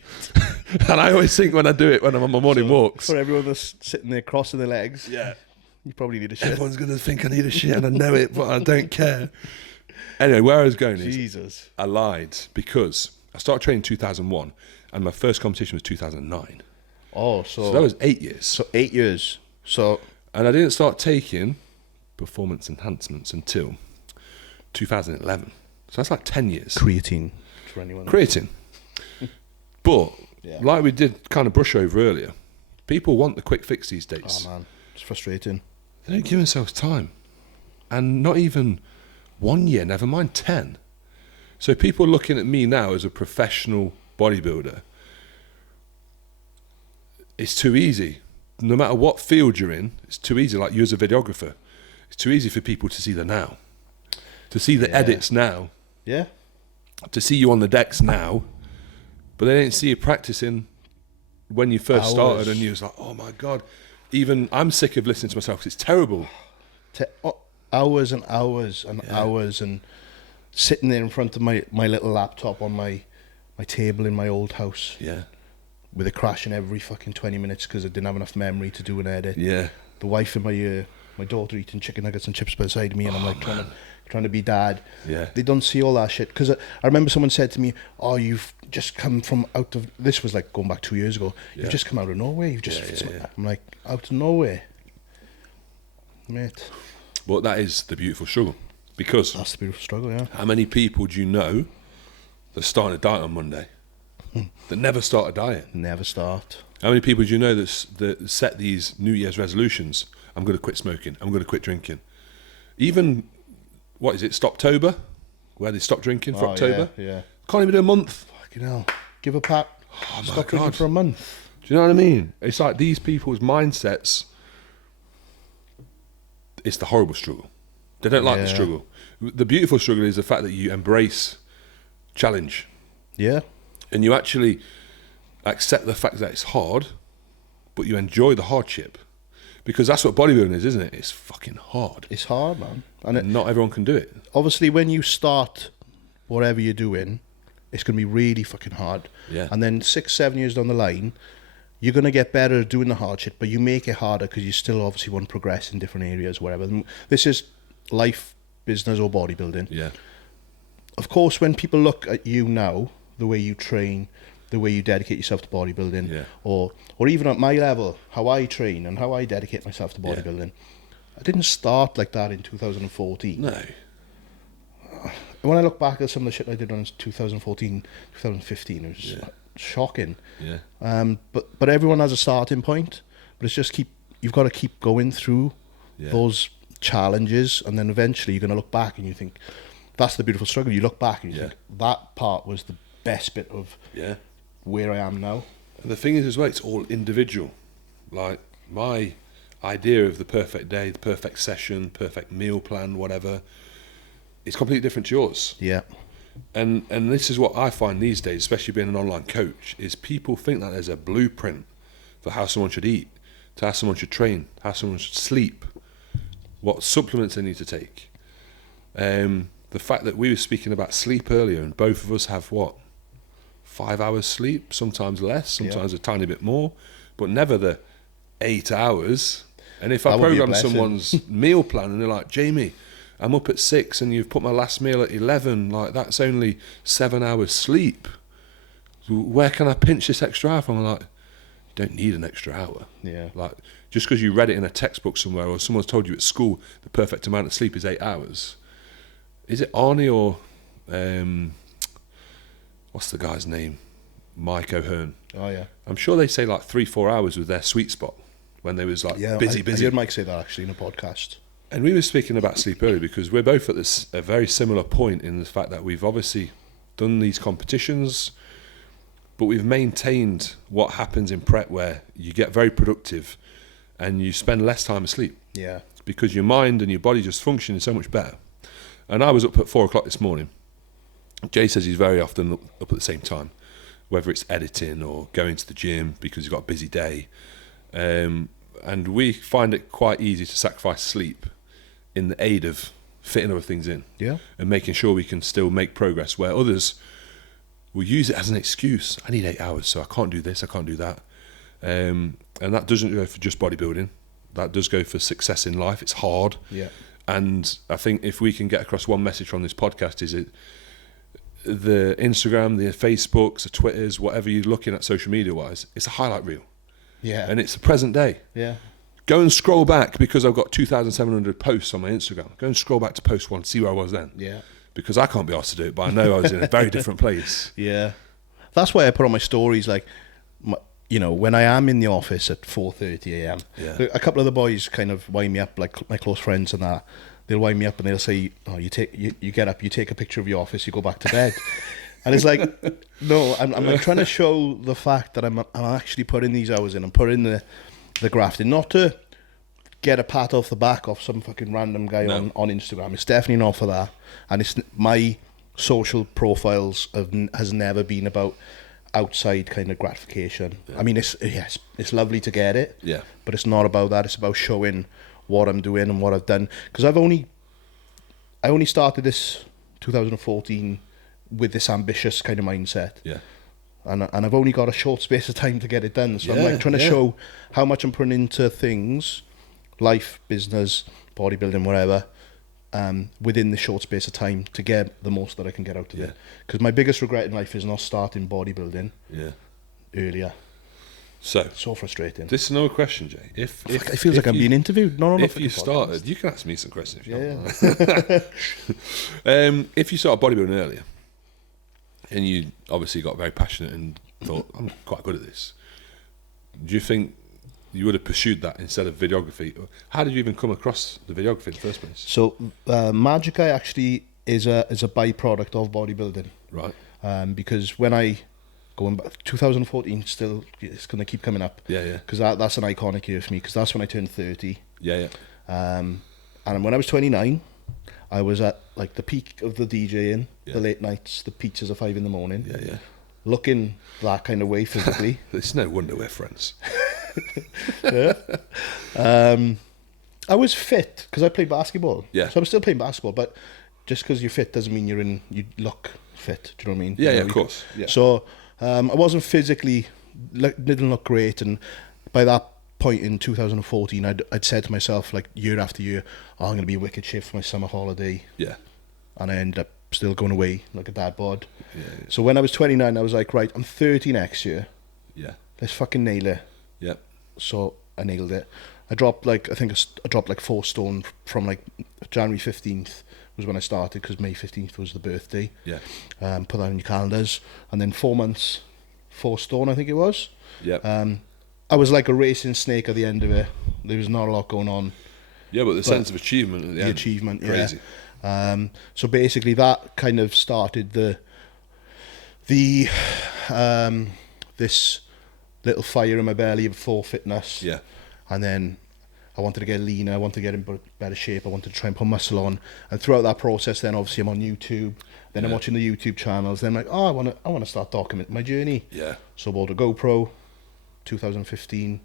And I always think when I do it, when I'm on my morning walks. For everyone that's sitting there crossing their legs, you probably need a shit. Everyone's going to think I need a shit, and I know it, but I don't care. Anyway, where I was going is, Jesus. I lied because I started training in 2001, and my first competition was 2009. Oh, So that was 8 years. So 8 years. So. And I didn't start taking performance enhancements until 2011. So that's like 10 years. Creatine. For anyone. Creatine. But, like we did kind of brush over earlier, people want the quick fix these days. Oh, man. It's frustrating. They don't give themselves time. And not even 1 year, never mind 10. So people looking at me now as a professional bodybuilder, it's too easy. No matter what field you're in, it's too easy. Like you as a videographer, it's too easy for people to see the now. To see the edits now. Yeah. To see you on the decks now. But they didn't see you practicing when you first started, and you was like, oh my God. Even I'm sick of listening to myself because it's terrible. Hours and hours and hours, and sitting there in front of my little laptop on my table in my old house. Yeah. With it crashing every fucking 20 minutes because I didn't have enough memory to do an edit. Yeah. The wife in my ear, my daughter eating chicken nuggets and chips beside me, and I'm like trying to be dad. Yeah. They don't see all that shit. Because I remember someone said to me, oh, you've just come from out of... This was like going back 2 years ago. You've just come out of nowhere. You've just... I'm like, out of nowhere? Mate. Well, that is the beautiful struggle. Because... That's the beautiful struggle, yeah. How many people do you know that are starting a diet on Monday? That never start a diet? Never start. How many people do you know that set these New Year's resolutions? I'm going to quit smoking. I'm going to quit drinking. Even... What is it, Stoptober? Where they stop drinking for October? Yeah. Can't even do a month. Fucking hell. Give a pat. Oh, Stop drinking for a month. Do you know what I mean? It's like these people's mindsets, it's the horrible struggle. They don't like the struggle. The beautiful struggle is the fact that you embrace challenge. Yeah. And you actually accept the fact that it's hard, but you enjoy the hardship. Because that's what bodybuilding is, isn't it? It's fucking hard. It's hard, man. And not everyone can do it. Obviously, when you start whatever you're doing, it's going to be really fucking hard. Yeah. And then 6-7 years down the line, you're going to get better at doing the hard shit, but you make it harder because you still obviously want to progress in different areas, whatever. And this is life, business, or bodybuilding. Yeah. Of course, when people look at you now, the way you train, the way you dedicate yourself to bodybuilding, or even at my level, how I train and how I dedicate myself to bodybuilding. I didn't start like that in 2014. No. When I look back at some of the shit I did in 2014, 2015, it was shocking. Yeah. But everyone has a starting point, but it's just you've got to keep going through those challenges, and then eventually you're going to look back and you think, that's the beautiful struggle. You look back and you think, that part was best bit of where I am now. And the thing is as well, it's all individual. Like my idea of the perfect day, the perfect session, perfect meal plan, whatever, it's completely different to yours. Yeah. And this is what I find these days, especially being an online coach, is people think that there's a blueprint for how someone should eat, to how someone should train, how someone should sleep, what supplements they need to take. The fact that we were speaking about sleep earlier, and both of us have 5 hours sleep, sometimes less, sometimes a tiny bit more, but never the 8 hours. And if I program someone's meal plan and they're like, Jamie, I'm up at 6 and you've put my last meal at 11, like that's only 7 hours sleep. Where can I pinch this extra hour from? I'm like, you don't need an extra hour. Yeah. Like, just because you read it in a textbook somewhere or someone's told you at school the perfect amount of sleep is 8 hours. Is it Arnie or what's the guy's name? Mike O'Hearn. Oh yeah. I'm sure they say like 3-4 hours was their sweet spot when they was like busy. I heard Mike say that actually in a podcast. And we were speaking about sleep earlier because we're both at a very similar point in the fact that we've obviously done these competitions, but we've maintained what happens in prep where you get very productive and you spend less time asleep. Yeah. Because your mind and your body just function so much better. And I was up at 4 o'clock this morning. Jay says he's very often up at the same time, whether it's editing or going to the gym because he's got a busy day. And we find it quite easy to sacrifice sleep in the aid of fitting other things in. Yeah. And making sure we can still make progress, where others will use it as an excuse. I need 8 hours, so I can't do this, I can't do that. And that doesn't go for just bodybuilding. That does go for success in life. It's hard. Yeah. And I think if we can get across one message from this podcast, is it the Instagram, the Facebooks, the Twitters, whatever you're looking at social media wise, it's a highlight reel. Yeah. And it's the present day. Yeah. Go and scroll back, because I've got 2,700 posts on my Instagram. Go and scroll back to post 1, see where I was then. Yeah. Because I can't be asked to do it, but I know I was in a very different place. Yeah. That's why I put on my stories, like, when I am in the office at 4:30 a.m. Yeah. A couple of the boys kind of wind me up, like my close friends and that. They'll wind me up and they'll say, "Oh, you get up, you take a picture of your office, you go back to bed." And it's like, no, I'm like trying to show the fact that I'm actually putting these hours in. I'm putting the grafting, not to get a pat off the back of some fucking random guy on Instagram. It's definitely not for that. And it's my social profiles has never been about outside kind of gratification. Yeah. I mean, it's lovely to get it, but it's not about that. It's about showing what I'm doing and what I've done. Because I only started this 2014 with this ambitious kind of mindset. Yeah. And I've only got a short space of time to get it done. So I'm like trying to show how much I'm putting into things, life, business, bodybuilding, whatever, within the short space of time to get the most that I can get out of it. Because my biggest regret in life is not starting bodybuilding earlier. So frustrating. This is another question, Jay. It feels like I'm being interviewed. No, if you started, you can ask me some questions if you want. If you started bodybuilding earlier, and you obviously got very passionate and thought, I'm quite good at this, do you think you would have pursued that instead of videography? How did you even come across the videography in the first place? So Magic Eye actually is a byproduct of bodybuilding. Right. Because when I, going back, 2014, still, it's going to keep coming up. Yeah. Because that's an iconic year for me, because that's when I turned 30. Yeah. And when I was 29, I was at like the peak of the DJing, the late nights, the pizzas at 5 a.m. Yeah. Looking that kind of way physically. It's no wonder we're friends. I was fit because I played basketball. Yeah. So I was still playing basketball, but just because you're fit doesn't mean you look fit. Do you know what I mean? Yeah, of course. Yeah. So I wasn't physically, didn't look great, and by that point in 2014, I'd said to myself, like, year after year, I'm going to be in wicked shape for my summer holiday. Yeah. And I ended up still going away like a dad bod. Yeah. So when I was 29, I was like, right, I'm 30 next year. Yeah. Let's fucking nail it. Yeah. So I nailed it. I dropped I dropped like 4 stone from like January 15th was when I started, because May 15th was the birthday. Yeah. Put that in your calendars. And then 4 months, 4 stone, I think it was. Yeah. I was like a racing snake at the end of it. There was not a lot going on. Yeah, but the sense of achievement at the end. The achievement, crazy. So basically that kind of started the The this little fire in my belly before fitness. Yeah. And then I wanted to get leaner, I wanted to get in better shape, I wanted to try and put muscle on. And throughout that process, then obviously I'm on YouTube. Then I'm watching the YouTube channels. Then I'm like, oh, I want to start documenting my journey. Yeah. So I bought a GoPro, 2015.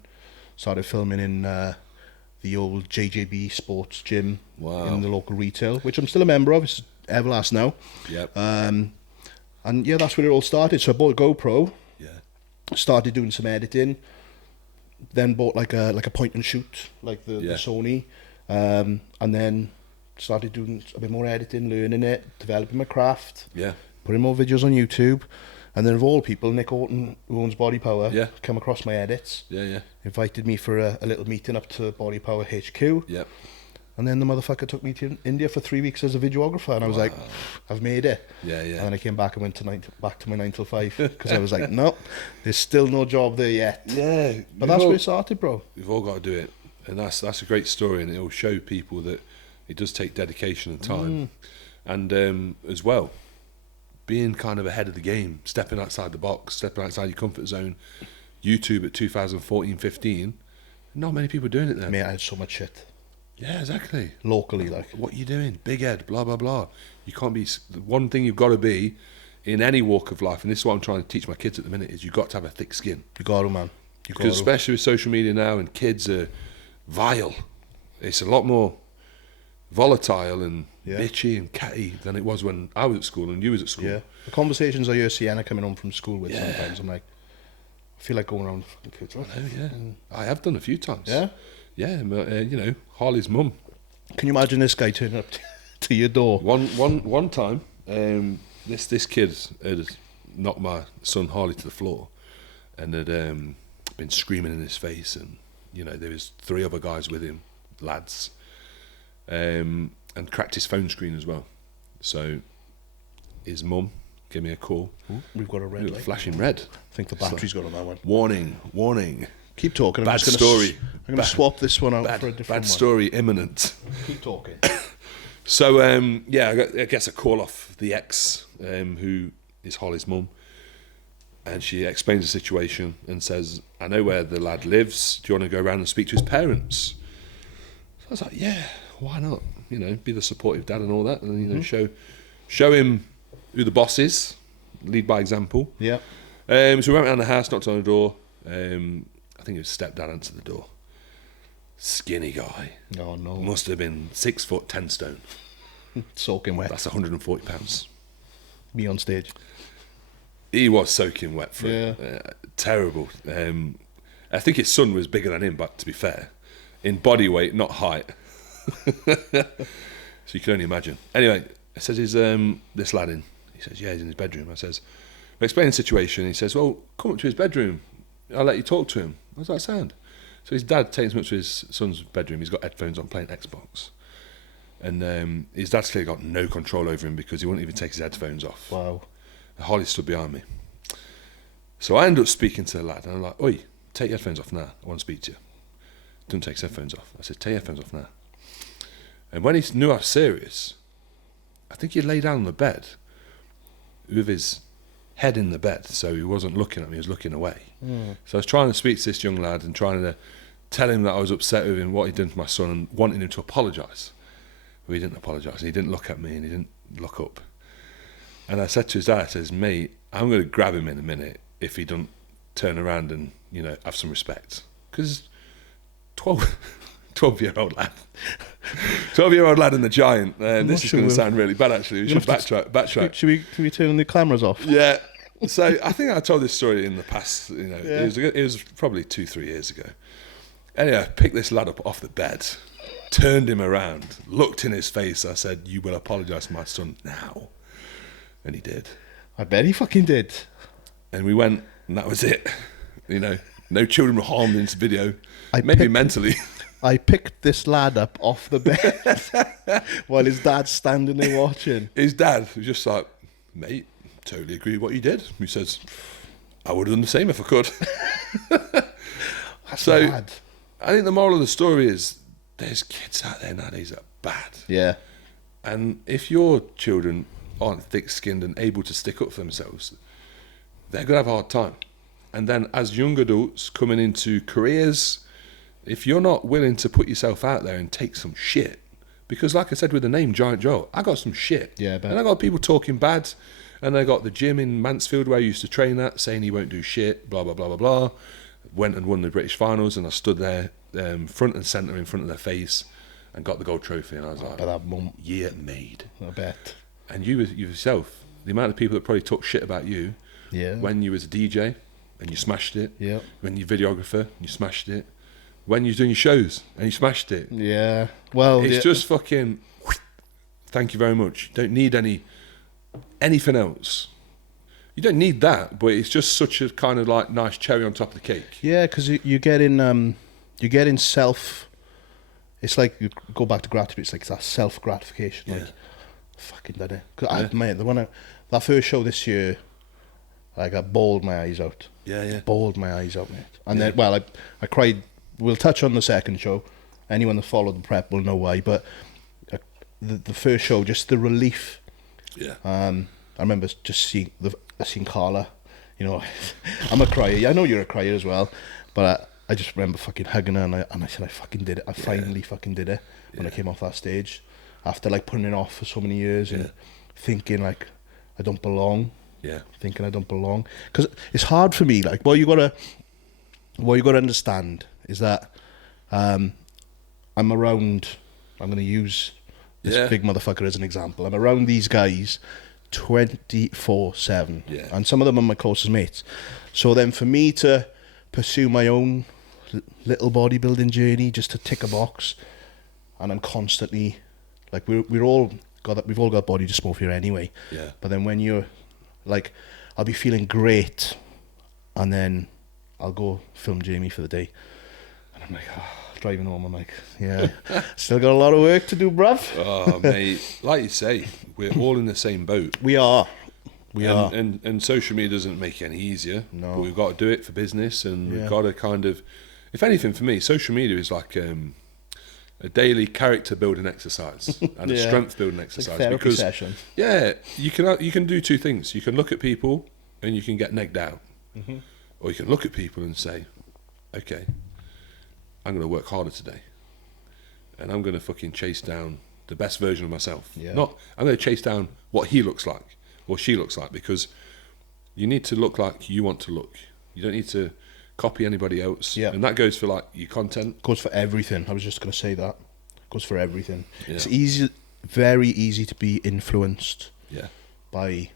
Started filming in the old JJB Sports Gym in the local retail, which I'm still a member of. It's Everlast now. Yep. And yeah, that's where it all started. So I bought a GoPro. Yeah. Started doing some editing. Then bought like a point and shoot, like the Sony. And then started doing a bit more editing, learning it, developing my craft. Yeah. Putting more videos on YouTube. And then of all people, Nick Orton, who owns Body Power, come across my edits. Yeah, yeah. Invited me for a little meeting up to Body Power HQ. Yep. And then the motherfucker took me to India for 3 weeks as a videographer, and I was like, I've made it. Yeah, yeah. And then I came back and went back to my 9 till 5 because I was like, no, there's still no job there yet. Yeah, but that's where it started, bro. We've all got to do it, and that's a great story, and it will show people that it does take dedication and time, and as well, being kind of ahead of the game, stepping outside the box, stepping outside your comfort zone. YouTube at 2014-15, not many people doing it then. Mate, I had so much shit. Yeah, exactly. Locally, like. What are you doing? Big head, blah, blah, blah. You can't be... The one thing you've got to be in any walk of life, and this is what I'm trying to teach my kids at the minute, is you've got to have a thick skin. You got to, man. Because especially with social media now, and kids are vile. It's a lot more volatile and bitchy and catty than it was when I was at school and you was at school. Yeah. The conversations I hear Sienna coming home from school with sometimes, I'm like, I feel like going around fucking kids. Oh, yeah. I have done a few times. Yeah? Yeah, you know, Harley's mum. Can you imagine this guy turning up to your door? One time, this kid had knocked my son Harley to the floor and had been screaming in his face, and you know there was 3 other guys with him, lads, and cracked his phone screen as well. So his mum gave me a call. Ooh, we've got a red light. Flashing red. I think the battery's got on that one. Warning. Keep talking. Bad story. I'm going to swap this one out for a different one. Bad story imminent. Keep talking. So, I guess a call off the ex, who is Holly's mum, and she explains the situation and says, I know where the lad lives. Do you want to go around and speak to his parents? So I was like, yeah, why not? You know, be the supportive dad and all that, and you know, show him who the boss is, lead by example. Yeah. So we went around the house, knocked on the door. I think it was stepdad answered the door. Skinny guy. Oh no. Must have been 6 foot 10 stone. Soaking wet. That's 140 pounds. Me on stage. He was soaking wet for it. Terrible. I think his son was bigger than him, but to be fair, in body weight, not height. So you can only imagine. Anyway, I says, is this lad in? He says, yeah, he's in his bedroom. I says, I explain the situation. He says, well, come up to his bedroom. I'll let you talk to him. How's that sound? So his dad takes him up to his son's bedroom. He's got headphones on playing Xbox. And his dad's clearly got no control over him because he wouldn't even take his headphones off. Wow. And Holly stood behind me. So I end up speaking to the lad. And I'm like, oi, take your headphones off now. I want to speak to you. Doesn't take his headphones off. I said, take your headphones off now. And when he knew I was serious, I think he lay down on the bed with his head in the bed, so he wasn't looking at me, he was looking away. So I was trying to speak to this young lad and trying to tell him that I was upset with him, what he'd done to my son, and wanting him to apologise. But he didn't apologise, and he didn't look at me, and he didn't look up. And I said to his dad, I says, mate, I'm going to grab him in a minute if he don't turn around and, you know, have some respect. Because 12-year-old lad. 12-year-old lad and the giant. This is going to sound really bad, actually. We should backtrack. Should we turn the cameras off? Yeah. So I think I told this story in the past. You know, it was probably 2-3 years ago. Anyway, I picked this lad up off the bed, turned him around, looked in his face. I said, "You will apologise to my son now," and he did. I bet he fucking did. And we went, and that was it. You know, no children were harmed in this video. Maybe mentally. I picked this lad up off the bed while his dad's standing there watching. His dad was just like, mate, totally agree with what you did. He says, I would have done the same if I could. That's so bad. I think the moral of the story is there's kids out there nowadays that are bad. Yeah. And if your children aren't thick-skinned and able to stick up for themselves, they're going to have a hard time. And then as young adults coming into careers, if you're not willing to put yourself out there and take some shit, because like I said with the name Giant Joe, I got some shit. Yeah, I bet. And I got people talking bad, and I got the gym in Mansfield where I used to train at saying he won't do shit, blah, blah, blah, blah, blah. Went and won the British finals, and I stood there front and centre in front of their face and got the gold trophy, and I was like, But that moment, year made. I bet. And you yourself, the amount of people that probably talk shit about you Yeah. when you was a DJ and you smashed it, Yeah. when you're a videographer and you smashed it, when you're doing your shows and you smashed it. Yeah. Well, It's just fucking, thank you very much. You don't need anything else. You don't need that, but it's just such a kind of like nice cherry on top of the cake. yeah, because you get in self. It's like you go back to gratitude. It's like that self gratification. Yeah. Like, fucking done it. 'Cause mate, that first show this year, like I bawled my eyes out. Yeah. Bawled my eyes out, mate. And then, well, I cried. We'll touch on the second show. Anyone that followed the prep will know why. But the first show, just the relief. Yeah. I remember just seeing Carla. You know, I'm a crier. I know you're a crier as well. But I just remember fucking hugging her, and I said, I fucking did it. I finally fucking did it when I came off that stage. After like putting it off for so many years and thinking like I don't belong. Yeah. Thinking I don't belong. Because it's hard for me. Like, what you gotta understand is that I'm around. I'm gonna use this big motherfucker as an example. I'm around these guys 24/7. Yeah. And some of them are my closest mates. So then for me to pursue my own little bodybuilding journey, just to tick a box, and I'm constantly like we've all got body dysmorphia anyway. Yeah. But then when you're like, I'll be feeling great, and then I'll go film Jamie for the day, and I'm like, driving home, I'm like, yeah, still got a lot of work to do, bruv. Oh, mate, like you say, we're all in the same boat. We are. And social media doesn't make it any easier. No. But we've got to do it for business, and we've got to kind of, if anything, for me, social media is like a daily character building exercise and a strength building exercise. Like therapy because session. yeah, you can do two things. You can look at people and you can get negged out, or you can look at people and say, okay, I'm going to work harder today, and I'm going to fucking chase down the best version of myself. Yeah. Not I'm going to chase down what he looks like or she looks like, because you need to look like you want to look. You don't need to copy anybody else. Yeah. And that goes for like your content. Goes for everything. I was just going to say that. Goes for everything. Yeah. It's easy, very easy to be influenced Yeah. by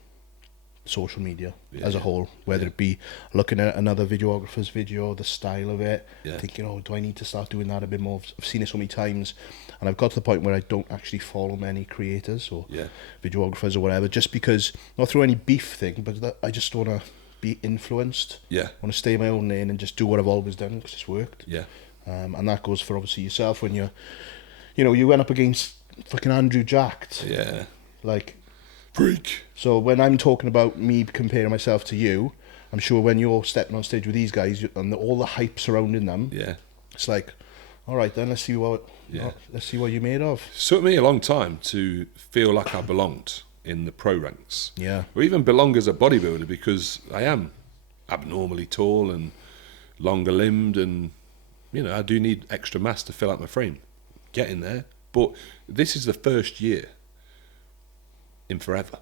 social media Yeah, as a whole, whether it be looking at another videographer's video, the style of it, thinking, oh, do I need to start doing that a bit more? I've seen it so many times, and I've got to the point where I don't actually follow many creators or videographers or whatever, just because, not through any beef thing, but that I just want to be influenced. Yeah. I want to stay in my own lane and just do what I've always done because it's worked. Yeah. And that goes for obviously yourself when you went up against fucking Andrew Jacked. Yeah. Like, Freak. so when I'm talking about me comparing myself to you, I'm sure when you're stepping on stage with these guys and all the hype surrounding them, it's like, all right then, let's see what you're made of. It took me a long time to feel like I belonged in the pro ranks. Yeah. Or even belong as a bodybuilder, because I am abnormally tall and longer limbed, and I do need extra mass to fill out my frame. Getting there. But this is the first year in forever.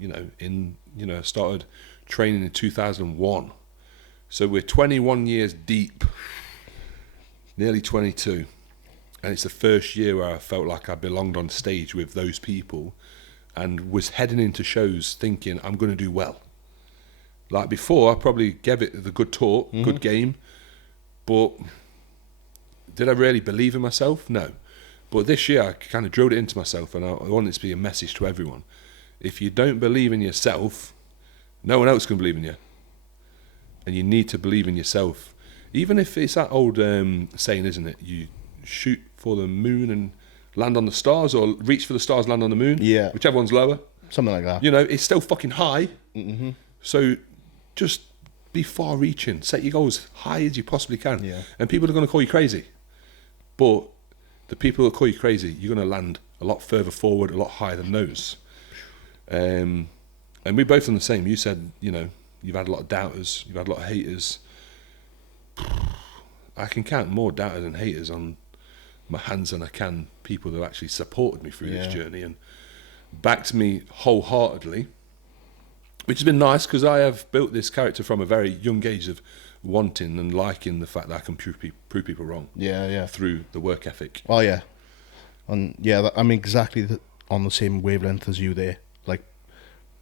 I started training in 2001. So we're 21 years deep, nearly 22. And it's the first year where I felt like I belonged on stage with those people and was heading into shows thinking I'm going to do well. Like before, I probably gave it the good talk, good game, but did I really believe in myself? No. But this year, I kind of drilled it into myself, and I want it to be a message to everyone. If you don't believe in yourself, no one else can believe in you. And you need to believe in yourself. Even if it's that old saying, isn't it? You shoot for the moon and land on the stars, or reach for the stars, land on the moon. Yeah. Whichever one's lower. Something like that. It's still fucking high. Mm-hmm. So just be far-reaching. Set your goals high as you possibly can. Yeah. And people are going to call you crazy. But the people that call you crazy, you're going to land a lot further forward, a lot higher than those. And we're both on the same. You said, you've had a lot of doubters, you've had a lot of haters. I can count more doubters and haters on my hands than I can people that have actually supported me through this journey and backed me wholeheartedly, which has been nice because I have built this character from a very young age of wanting and liking the fact that I can prove people wrong. Through the work ethic. Oh yeah, and yeah, I'm exactly on the same wavelength as you there. Like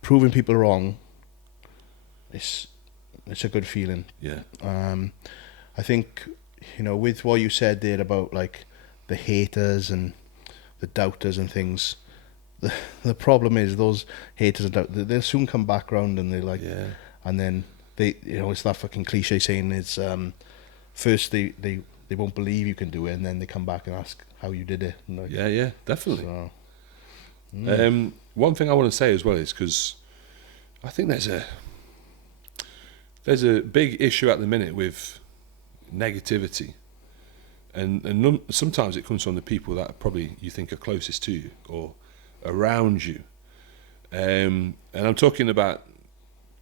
proving people wrong, it's a good feeling. Yeah. I think, you know, with what you said there about like the haters and the doubters and things, the problem is those haters and doubters, they'll soon come back round and they're like, and then they, you know, it's that fucking cliche saying is, first they won't believe you can do it, and then they come back and ask how you did it. And like, yeah, definitely. So, one thing I want to say as well is because I think there's a big issue at the minute with negativity, and sometimes it comes from the people that probably you think are closest to you or around you, and I'm talking about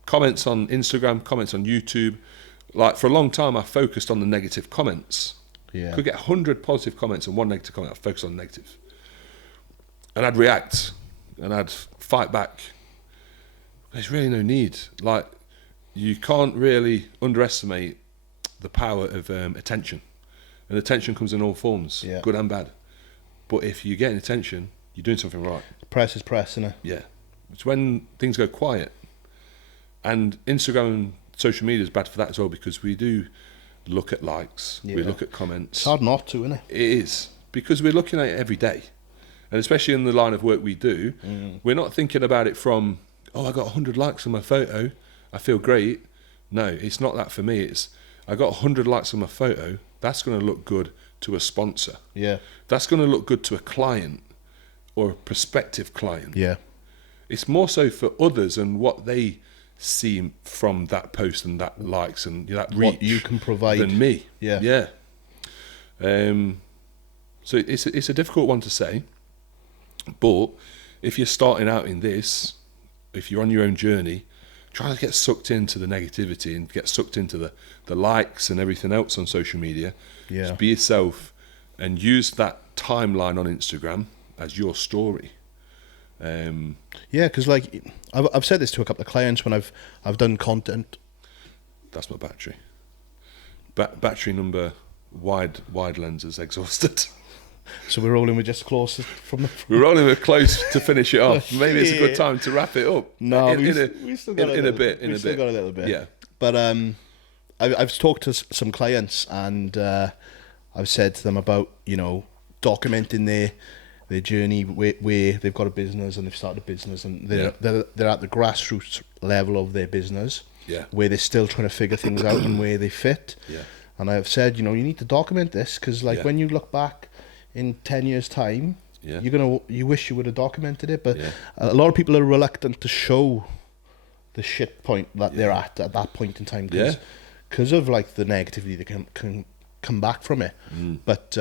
comments on Instagram, comments on YouTube. Like for a long time I focused on the negative comments. Could get 100 positive comments and one negative comment. I focused on negative, and I'd react and I'd fight back. There's really no need. Like, you can't really underestimate the power of attention, and attention comes in all forms, good and bad. But if you're getting attention, you're doing something right. Press is press, isn't it? Yeah. It's when things go quiet, and Instagram and social media is bad for that as well, because we do look at likes, we look at comments. It's hard not to, isn't it? It is, because we're looking at it every day, and especially in the line of work we do, we're not thinking about it from, oh, I got 100 likes on my photo, I feel great. No, it's not that for me. It's, I got 100 likes on my photo, that's going to look good to a sponsor. That's going to look good to a client or a prospective client. It's more so for others and what they see from that post and that likes and that reach what you can provide than me. So it's a difficult one to say, but if you're starting out in this, if you're on your own journey, try to get sucked into the negativity and get sucked into the likes and everything else on social media. Just be yourself and use that timeline on Instagram as your story. Because like I've said this to a couple of clients when I've done content. That's my battery. Battery number wide lens is exhausted. So we're rolling with just close from the. We're rolling with close to finish it off. Maybe it's a good time to wrap it up. No, we still got a little bit. Yeah, but I've talked to some clients and I've said to them about, you know, documenting their journey where they've got a business and they've started a business and they're at the grassroots level of their business, where they're still trying to figure things out and where they fit. And I've said, you know, you need to document this because, like, when you look back in 10 years' time, you wish you would have documented it. But a lot of people are reluctant to show the shit point that they're at that point in time because of like the negativity that can come back from it. But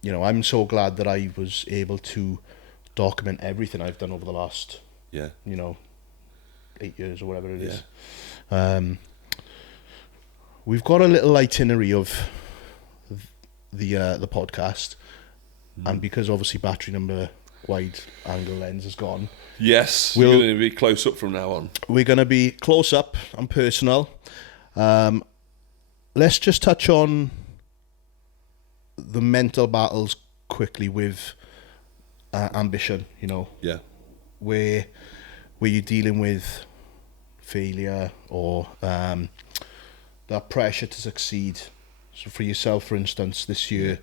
you know, I'm so glad that I was able to document everything I've done over the last, you know, 8 years or whatever it is. We've got a little itinerary of the podcast, and because obviously battery number wide angle lens is gone. Yes, we're going to be close up from now on. We're going to be close up and personal. Let's just touch on the mental battles quickly with ambition, you know. Where you're dealing with failure or that pressure to succeed. So for yourself, for instance, this year,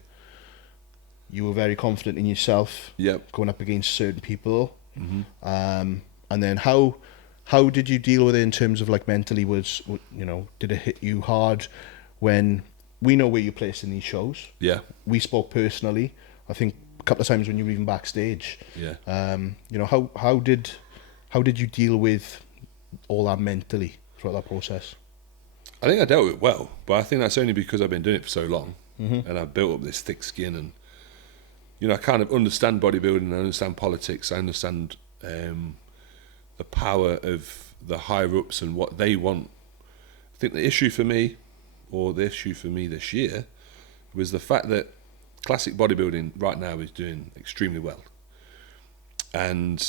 you were very confident in yourself, going up against certain people. And then how did you deal with it in terms of like mentally? Was, you know, did it hit you hard when we know where you place in these shows? We spoke personally, I think a couple of times when you were even backstage. You know, how did you deal with all that mentally throughout that process? I think I dealt with it well, but I think that's only because I've been doing it for so long, and I've built up this thick skin, and you know, I kind of understand bodybuilding, I understand politics, I understand the power of the higher ups and what they want I think the issue for me this year, was the fact that classic bodybuilding right now is doing extremely well. And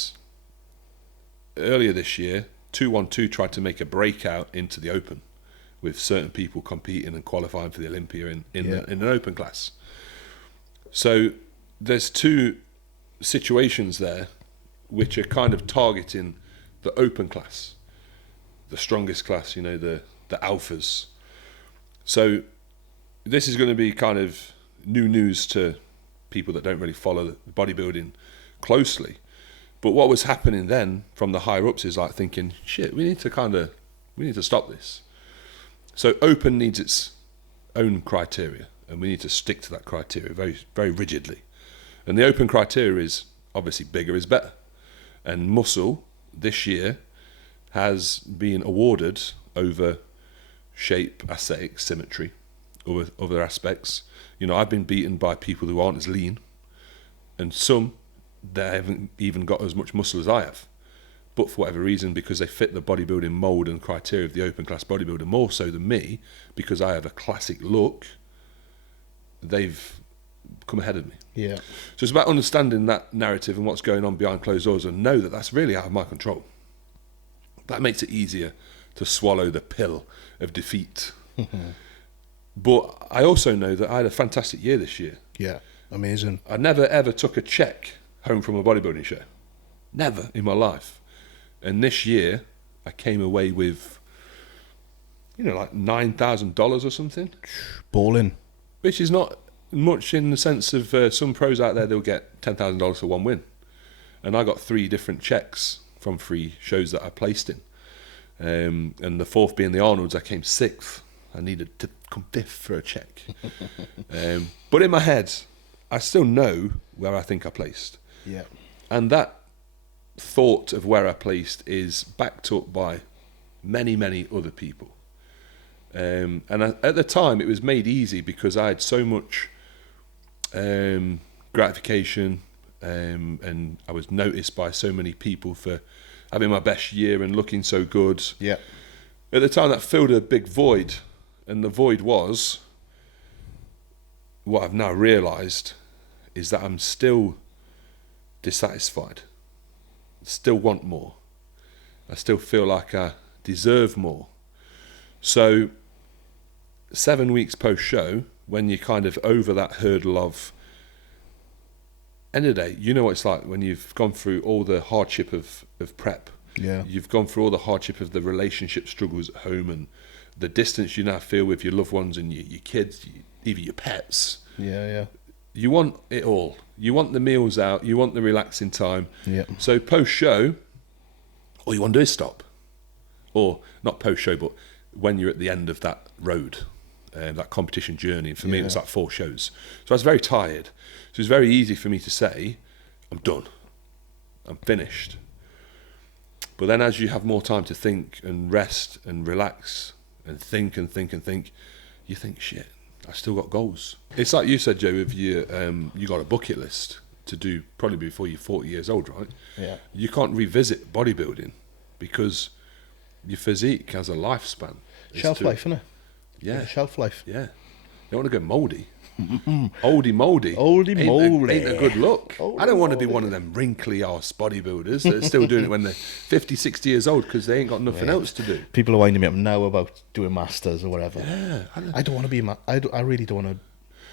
earlier this year, 212 tried to make a breakout into the open, with certain people competing and qualifying for the Olympia in an open class. So there's two situations there which are kind of targeting the open class, the strongest class, the alphas. So this is going to be kind of new news to people that don't really follow bodybuilding closely. But what was happening then from the higher ups is like thinking, shit, we need to stop this. So open needs its own criteria, and we need to stick to that criteria very, very rigidly. And the open criteria is obviously bigger is better. And muscle this year has been awarded over shape, aesthetic, symmetry, over other aspects. I've been beaten by people who aren't as lean, and some, they haven't even got as much muscle as I have. But for whatever reason, because they fit the bodybuilding mould and criteria of the open class bodybuilder more so than me, because I have a classic look, they've come ahead of me. Yeah. So it's about understanding that narrative and what's going on behind closed doors, and know that that's really out of my control. That makes it easier to swallow the pill of defeat. But I also know that I had a fantastic year this year. Yeah, amazing. I never ever took a check home from a bodybuilding show. Never in my life. And this year, I came away with, like $9,000 or something. Balling. Which is not much in the sense of some pros out there, they'll get $10,000 for one win. And I got 3 different checks from 3 shows that I placed in. And the 4th being the Arnold's, I came 6th. I needed to come 5th for a check. But in my head, I still know where I think I placed. Yeah. And that thought of where I placed is backed up by many, many other people. And at the time, it was made easy because I had so much gratification, and I was noticed by so many people for having my best year and looking so good. Yeah. At the time, that filled a big void, and the void was, what I've now realised, is that I'm still dissatisfied. I still want more. I still feel like I deserve more. So 7 weeks post-show, when you're kind of over that hurdle of, end of the day, you know what it's like when you've gone through all the hardship of prep. Yeah. You've gone through all the hardship of the relationship struggles at home, and the distance you now feel with your loved ones and your kids, even your pets. Yeah. You want it all. You want the meals out. You want the relaxing time. Yeah. So post-show, all you want to do is stop. Or not post-show, but when you're at the end of that road, that competition journey. And for me, it was like 4 shows. So I was very tired. So it's very easy for me to say, I'm done. I'm finished. But then as you have more time to think and rest and relax and think, you think, shit, I still got goals. It's like you said, Joe, if you got a bucket list to do probably before you're 40 years old, right? Yeah. You can't revisit bodybuilding because your physique has a lifespan. Shelf life, innit? Yeah. Shelf life. Yeah. You don't want to go mouldy. Oldie mouldy. Oldie mouldy. Ain't a good look. Oldie I don't want to be mouldy. one of them wrinkly ass bodybuilders that are still doing it when they're 50, 60 years old because they ain't got nothing else to do. People are winding me up now about doing masters or whatever. Yeah. I don't want to be I really don't want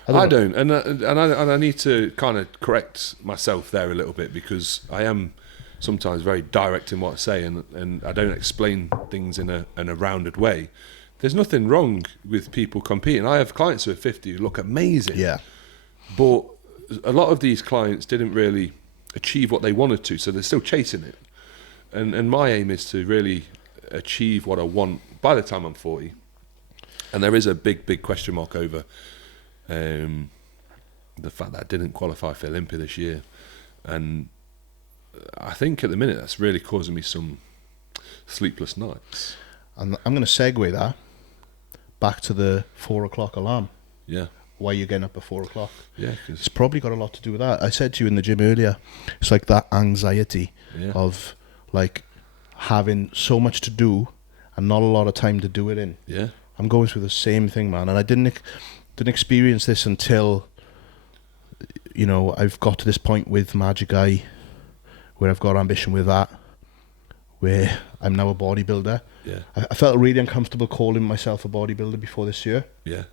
to. I don't. And I need to kind of correct myself there a little bit because I am sometimes very direct in what I say and I don't explain things in a rounded way. There's nothing wrong with people competing. I have clients who are 50 who look amazing. Yeah. But a lot of these clients didn't really achieve what they wanted to, so they're still chasing it. And my aim is to really achieve what I want by the time I'm 40. And there is a big question mark over the fact that I didn't qualify for Olympia this year. And I think at the minute that's really causing me some sleepless nights. And I'm going to segue that back to the 4 o'clock alarm. Yeah. Why you're getting up at 4 o'clock. Yeah. It's probably got a lot to do with that. I said to you in the gym earlier, it's like that anxiety of like having so much to do and not a lot of time to do it in. Yeah. I'm going through the same thing, man, and I didn't experience this until, you know, I've got to this point with Magic Eye, where I've got ambition with that, where I'm now a bodybuilder. Yeah. I felt really uncomfortable calling myself a bodybuilder before this year. Yeah.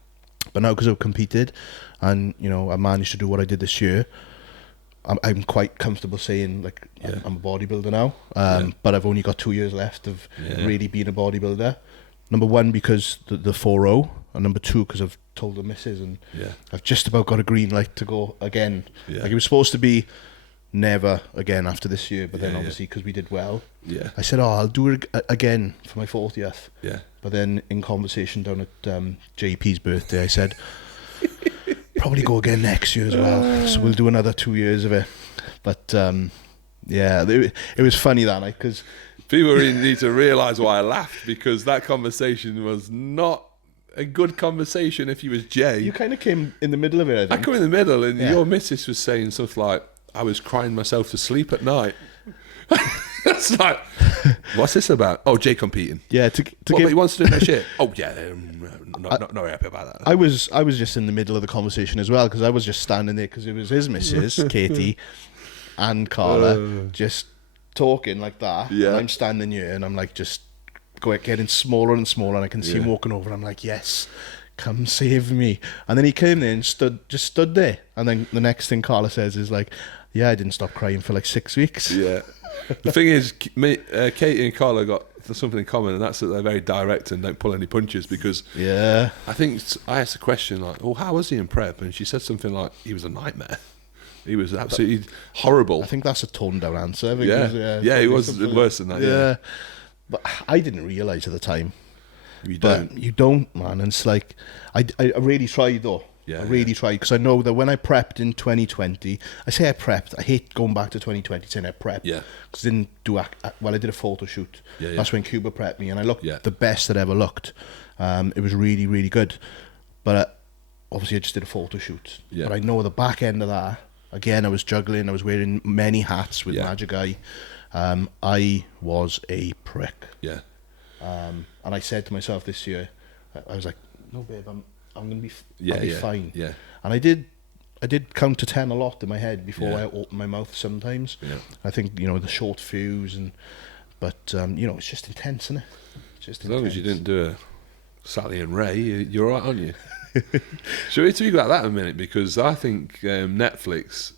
But now, because I've competed and, you know, I managed to do what I did this year, I'm quite comfortable saying, like, I'm a bodybuilder now. But I've only got 2 years left of really being a bodybuilder. Number one, because the 4-0, and number two, because I've told the missus, and I've just about got a green light to go again. Yeah. Like, it was supposed to be never again after this year, but then obviously because we did well, I said, I'll do it again for my 40th. Yeah. But then in conversation down at JP's birthday, I said, probably go again next year as well. So we'll do another 2 years of it. But it was funny that night, because people really need to realise why I laughed, because that conversation was not a good conversation if you was Jay. You kind of came in the middle of it, I think. I come in the middle, and your missus was saying stuff like, I was crying myself to sleep at night. That's like, what's this about? Oh, Jay competing. Yeah, but he wants to do that shit. Oh yeah, not very happy about that. I was just in the middle of the conversation as well, because I was just standing there because it was his missus, Katie, and Carla, just talking like that. Yeah. And I'm standing here, and I'm like just getting smaller and smaller, and I can see him walking over, and I'm like, yes, come save me. And then he came there and stood there, and then the next thing Carla says is like, I didn't stop crying for like 6 weeks. Yeah. The thing is, Katie and Carla got something in common, and that's that they're very direct and don't pull any punches, because I think I asked a question like, well, how was he in prep? And she said something like, he was a nightmare. He was absolutely horrible. I think that's a toned down answer. He was worse than that. Yeah. But I didn't realise at the time. You don't. You don't, man. And it's like, I really tried though. I really tried, because I know that when I prepped in 2020, I say I prepped, I hate going back to 2020 saying I prepped, because I didn't do, I did a photo shoot. That's when Cuba prepped me, and I looked the best that ever looked. It was really, really good. But obviously I just did a photo shoot. But I know the back end of that, again, I was juggling, I was wearing many hats with Magic Eye. I was a prick. And I said to myself this year, I was like, no babe, I'm gonna be I'll be fine. And I did count to 10 a lot in my head before I opened my mouth sometimes. I think, you know, the short fuse, but you know, it's just intense, isn't it? Just as long as you didn't do a Sally and Ray, you're all right, aren't you? Shall we talk about that in a minute? Because I think Netflix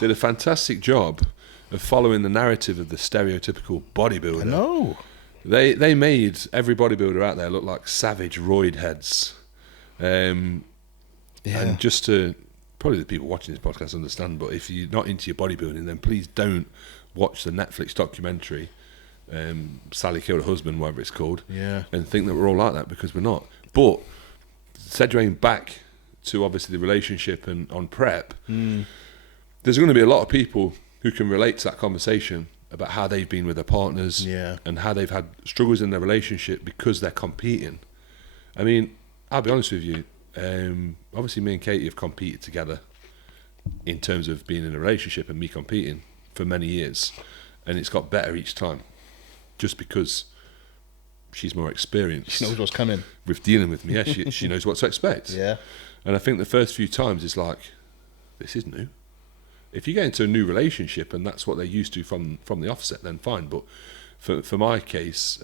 did a fantastic job of following the narrative of the stereotypical bodybuilder. I know. They made every bodybuilder out there look like savage roid heads. And just to, probably the people watching this podcast understand, but if you're not into your bodybuilding, then please don't watch the Netflix documentary, Sally Killed Her Husband, whatever it's called, and think that we're all like that, because we're not. But segueing back to obviously the relationship and on prep, there's going to be a lot of people who can relate to that conversation about how they've been with their partners and how they've had struggles in their relationship because they're competing. I mean, I'll be honest with you, obviously me and Katie have competed together in terms of being in a relationship and me competing for many years, and it's got better each time just because she's more experienced. She knows what's coming. With dealing with me, she knows what to expect. And I think the first few times it's like, this is new. If you get into a new relationship and that's what they're used to from the offset, then fine. But for my case,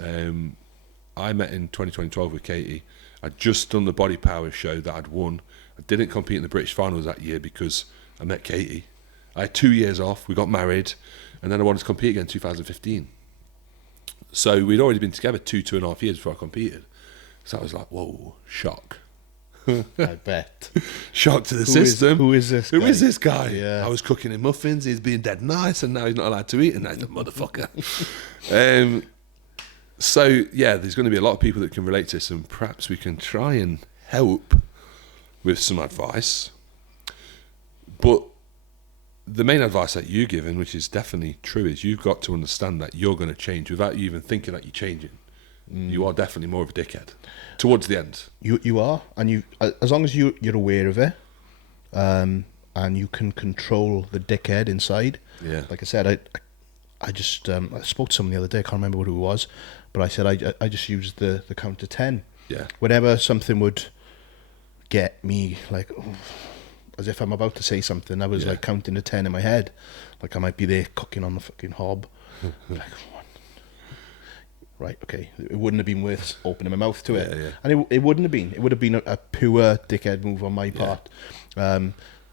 I met in 2012 with Katie. I'd just done the Body Power show that I'd won. I didn't compete in the British finals that year because I met Katie. I had 2 years off, we got married, and then I wanted to compete again in 2015. So we'd already been together 2.5 years before I competed. So I was like, whoa, shock. I bet. Shock to the system. Who is this guy? Who is this guy? I was cooking him muffins, he's being dead nice, and now he's not allowed to eat, and that's the motherfucker. So, there's going to be a lot of people that can relate to this, and perhaps we can try and help with some advice. But the main advice that you're giving, which is definitely true, is you've got to understand that you're going to change without you even thinking that you're changing. You are definitely more of a dickhead towards the end. You are, and you, as long as you're aware of it, and you can control the dickhead inside. Like I said, I just I spoke to someone the other day. I can't remember who it was, but I said I just used the count to 10. Yeah. Whenever something would get me like, as if I'm about to say something, I was like counting to 10 in my head, like I might be there cooking on the fucking hob. Like, one. Right, okay. It wouldn't have been worth opening my mouth to it, and it wouldn't have been. It would have been a pure dickhead move on my part.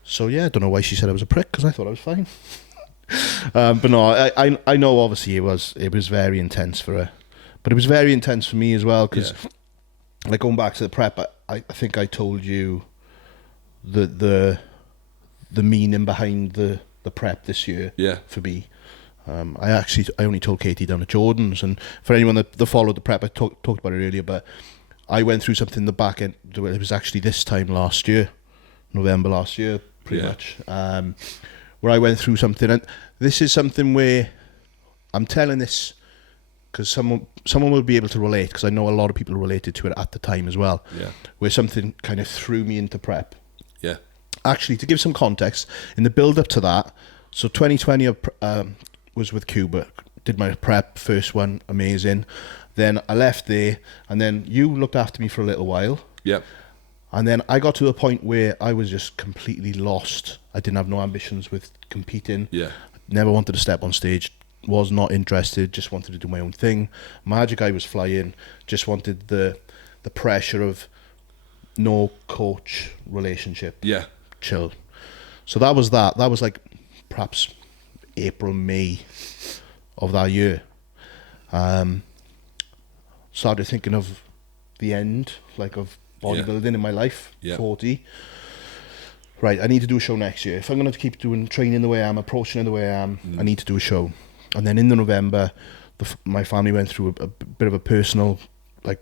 So yeah, I don't know why she said I was a prick, because I thought I was fine. But no, I know obviously it was very intense for her, but it was very intense for me as well, because like going back to the prep, I think I told you the meaning behind the prep this year for me. I only told Katie down at Jordan's, and for anyone that followed the prep, I talked about it earlier, but I went through something in the back end. It was actually this time last year, November last year, pretty much, where I went through something, and this is something where I'm telling this because someone will be able to relate, because I know a lot of people related to it at the time as well, where something kind of threw me into prep. Yeah. Actually, to give some context, in the build-up to that, so 2020 was with Cuba, did my prep, first one, amazing. Then I left there, and then you looked after me for a little while. Yep. And then I got to a point where I was just completely lost. I didn't have no ambitions with competing. Yeah. Never wanted to step on stage. Was not interested. Just wanted to do my own thing. Magic Eye was flying. Just wanted the pressure of no coach relationship. Yeah. Chill. So that was that. That was like perhaps April, May of that year. Started thinking of the end, like of bodybuilding in my life. 40. Right, I need to do a show next year. If I'm going to keep doing training the way I am, approaching it the way I am, I need to do a show. And then in the November, my family went through a bit of a personal like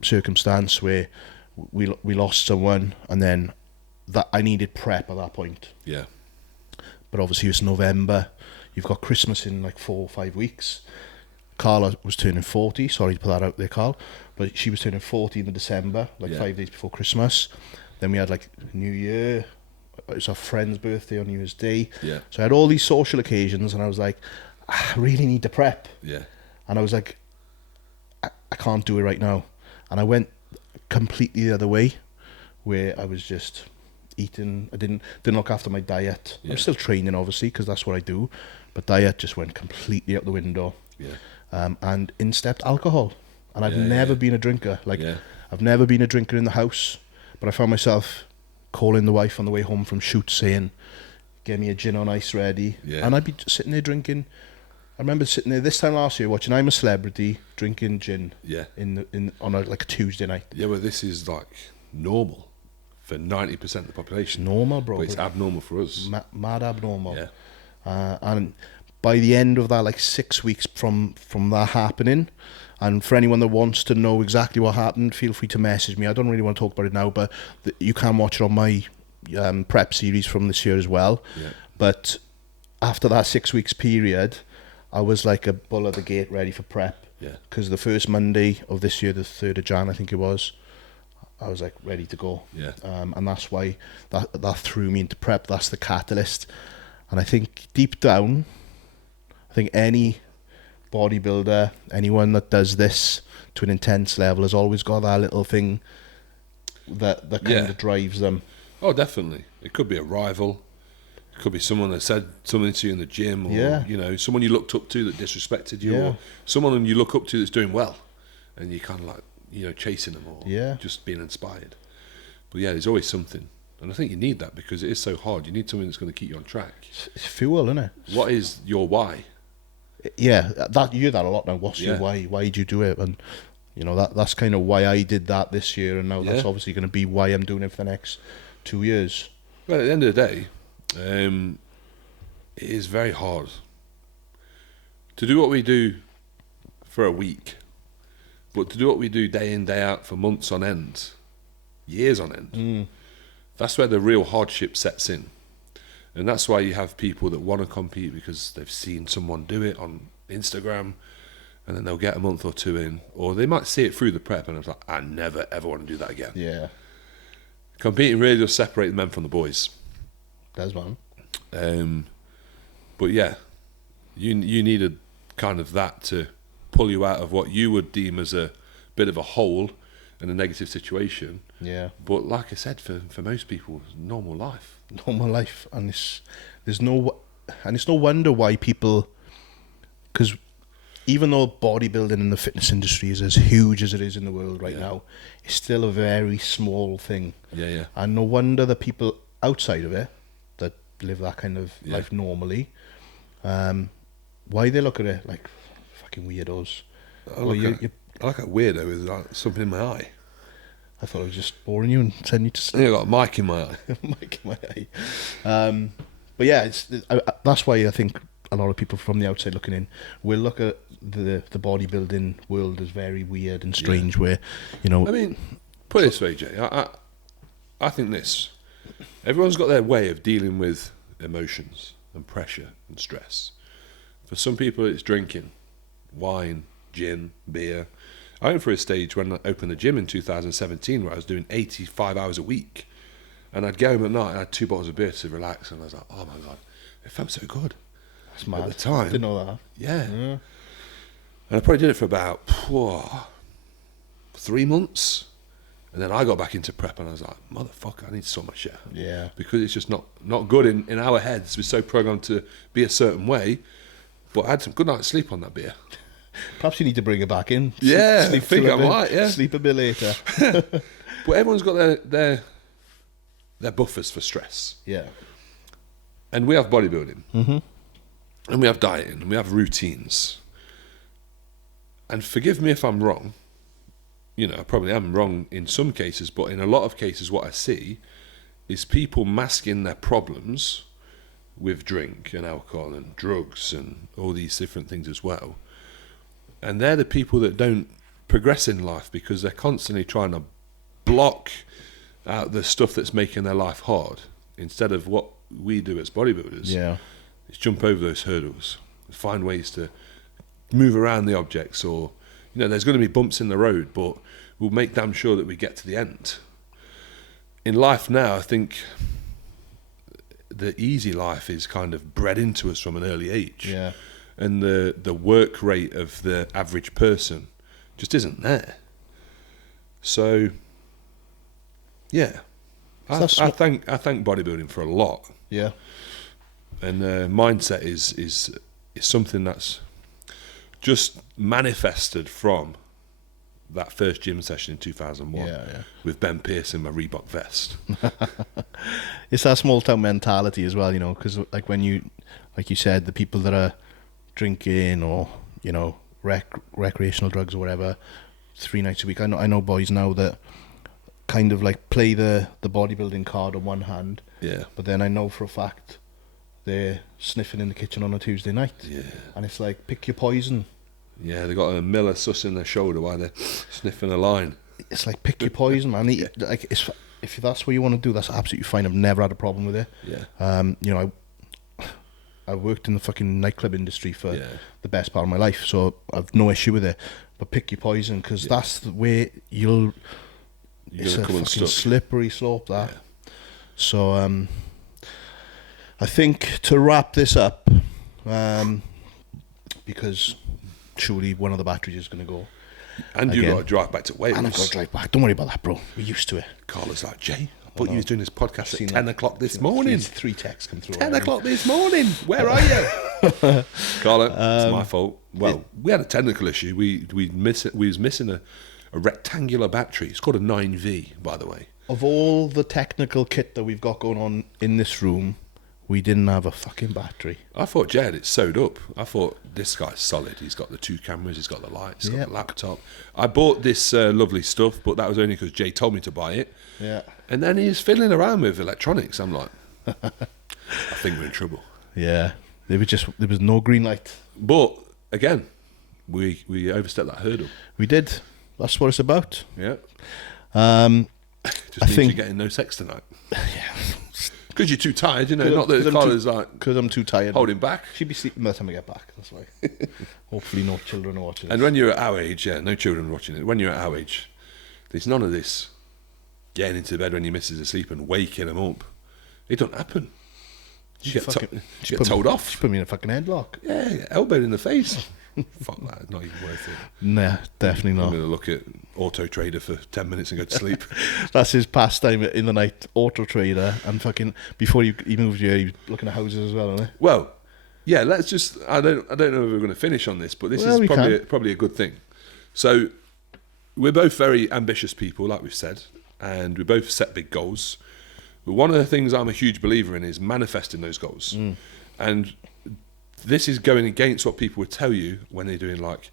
circumstance where we lost someone, and then that I needed prep at that point. Yeah. But obviously it's November. You've got Christmas in like 4 or 5 weeks. Carla was turning 40. Sorry to put that out there, Carl. But she was turning 40 in December, like 5 days before Christmas. Then we had like New Year. It was our friend's birthday on New Year's Day. Yeah. So I had all these social occasions, and I was like, I really need to prep. Yeah. And I was like, I can't do it right now. And I went completely the other way, where I was just eating. I didn't look after my diet. I'm still training, obviously, because that's what I do. But diet just went completely out the window. Yeah. And in stepped alcohol. And I've never been a drinker. Like, I've never been a drinker in the house. But I found myself calling the wife on the way home from shoot saying, get me a gin on ice ready. Yeah. And I'd be sitting there drinking. I remember sitting there this time last year watching I'm a Celebrity, drinking gin on a Tuesday night. Yeah, well, this is like normal for 90% of the population. Normal, bro. But it's abnormal for us. Mad abnormal. Yeah. And by the end of that, like 6 weeks from that happening, and for anyone that wants to know exactly what happened, feel free to message me. I don't really want to talk about it now, but you can watch it on my prep series from this year as well. Yeah. But after that 6 weeks period, I was like a bull at the gate, ready for prep. Yeah. Because the first Monday of this year, the 3rd of Jan, I think it was, I was like ready to go. Yeah. And that's why that threw me into prep. That's the catalyst. And I think deep down, I think any bodybuilder, anyone that does this to an intense level, has always got that little thing that kind of drives them. Oh, definitely. It could be a rival. It could be someone that said something to you in the gym, or you know, someone you looked up to that disrespected you, or someone you look up to that's doing well, and you kind of like, you know, chasing them, or just being inspired. But yeah, there's always something, and I think you need that because it is so hard. You need something that's going to keep you on track. It's fuel, isn't it? What is your why? Yeah, that you hear that a lot now. What's your why? Why did you do it? And you know, that's kind of why I did that this year, and now that's obviously going to be why I'm doing it for the next 2 years. Well, at the end of the day, it is very hard to do what we do for a week, but to do what we do day in, day out for months on end, years on end, that's where the real hardship sets in. And that's why you have people that want to compete because they've seen someone do it on Instagram, and then they'll get a month or two in, or they might see it through the prep and it's like, I never ever want to do that again. Yeah. Competing really does separate the men from the boys. That's one. But yeah, you need kind of that to pull you out of what you would deem as a bit of a hole and a negative situation. Yeah. But like I said, for most people, it's normal life. Normal life, and it's no wonder why people, because even though bodybuilding in the fitness industry is as huge as it is in the world right now, it's still a very small thing. Yeah. And no wonder the people outside of it that live that kind of life normally, why they look at it like fucking weirdos. I like a weirdo with like something in my eye. I thought I was just boring you and sending you to sleep. I got a mic in my eye. Mic in my eye. But yeah, that's why I think a lot of people from the outside looking in will look at the bodybuilding world as very weird and strange. Where, you know, I mean, put it this way, Jay. I think this. Everyone's got their way of dealing with emotions and pressure and stress. For some people, it's drinking, wine, gin, beer. I went through a stage when I opened the gym in 2017 where I was doing 85 hours a week, and I'd go home at night and I had 2 bottles of beer to relax, and I was like, oh my God, it felt so good. That's mad. At the time. Didn't know that. Yeah. And I probably did it for about 3 months, and then I got back into prep and I was like, motherfucker, I need to sort my shit out. Yeah. Because it's just not good in our heads. We're so programmed to be a certain way, but I had some good night's sleep on that beer. Perhaps you need to bring it back in. Yeah, I think I might, yeah. Sleep a bit later. But everyone's got their buffers for stress. Yeah. And we have bodybuilding. Mm-hmm. And we have dieting. And we have routines. And forgive me if I'm wrong. You know, I probably am wrong in some cases, but in a lot of cases what I see is people masking their problems with drink and alcohol and drugs and all these different things as well. And they're the people that don't progress in life because they're constantly trying to block out the stuff that's making their life hard, instead of what we do as bodybuilders. Yeah. Is jump over those hurdles, find ways to move around the objects, or, you know, there's going to be bumps in the road, but we'll make damn sure that we get to the end. In life now, I think the easy life is kind of bred into us from an early age. Yeah. And the work rate of the average person just isn't there. So, yeah, I thank bodybuilding for a lot. Yeah. And mindset is something that's just manifested from that first gym session in 2001 with Ben Pearce in my Reebok vest. It's that small town mentality as well, you know, because like when you, like you said, the people that are drinking or, you know, recreational drugs or whatever 3 nights a week. I know boys now that kind of like play the bodybuilding card on one hand, but then I know for a fact they're sniffing in the kitchen on a Tuesday night, and it's like, pick your poison. Yeah, they got a Miller sus in their shoulder while they're sniffing a line. It's like, pick your poison, man. Like, if that's what you want to do, that's absolutely fine. I've never had a problem with it. You know, I worked in the fucking nightclub industry for the best part of my life, so I've no issue with it. But pick your poison, because that's the way it's a fucking slippery slope, that. So I think to wrap this up, because surely one of the batteries is going to go. And you've got to drive back to Wales. And I've got to drive back. Don't worry about that, bro. We're used to it. Carla's like, Jay, I thought you was doing this podcast at 10 o'clock this morning. 3 texts come through. 10 o'clock this morning. Where are you? Carla, it's my fault. Well, we had a technical issue. We was missing a rectangular battery. It's called a 9V, by the way. Of all the technical kit that we've got going on in this room, we didn't have a fucking battery. I thought Jay had it sewed up. I thought, this guy's solid. He's got the 2 cameras, he's got the lights, he's got the laptop. I bought this lovely stuff, but that was only because Jay told me to buy it. Yeah. And then he's fiddling around with electronics. I'm like, I think we're in trouble. Yeah. There was no green light. But again, we overstepped that hurdle. We did. That's what it's about. Yeah. I think you're getting no sex tonight. Because you're too tired, you know. Not that Carla's like... Because I'm too tired. Holding back. She'll be sleeping by the time I get back. That's why. Hopefully no children are watching. And when you're at our age, no children are watching it. When you're at our age, there's none of this getting into bed when your missus is asleep and waking them up. It don't happen. You get told off. She put me in a fucking headlock. Yeah, elbowed in the face. Fuck that, it's not even worth it. Nah, definitely I'm not. going to look at Auto Trader for 10 minutes and go to sleep. That's his pastime in the night, Auto Trader, and fucking before he moved here, he was looking at houses as well, isn't he? Well, yeah, let's just, I don't know if we're going to finish on this, but this is probably a good thing. So we're both very ambitious people, like we've said, and we both set big goals. But one of the things I'm a huge believer in is manifesting those goals. And this is going against what people would tell you when they're doing like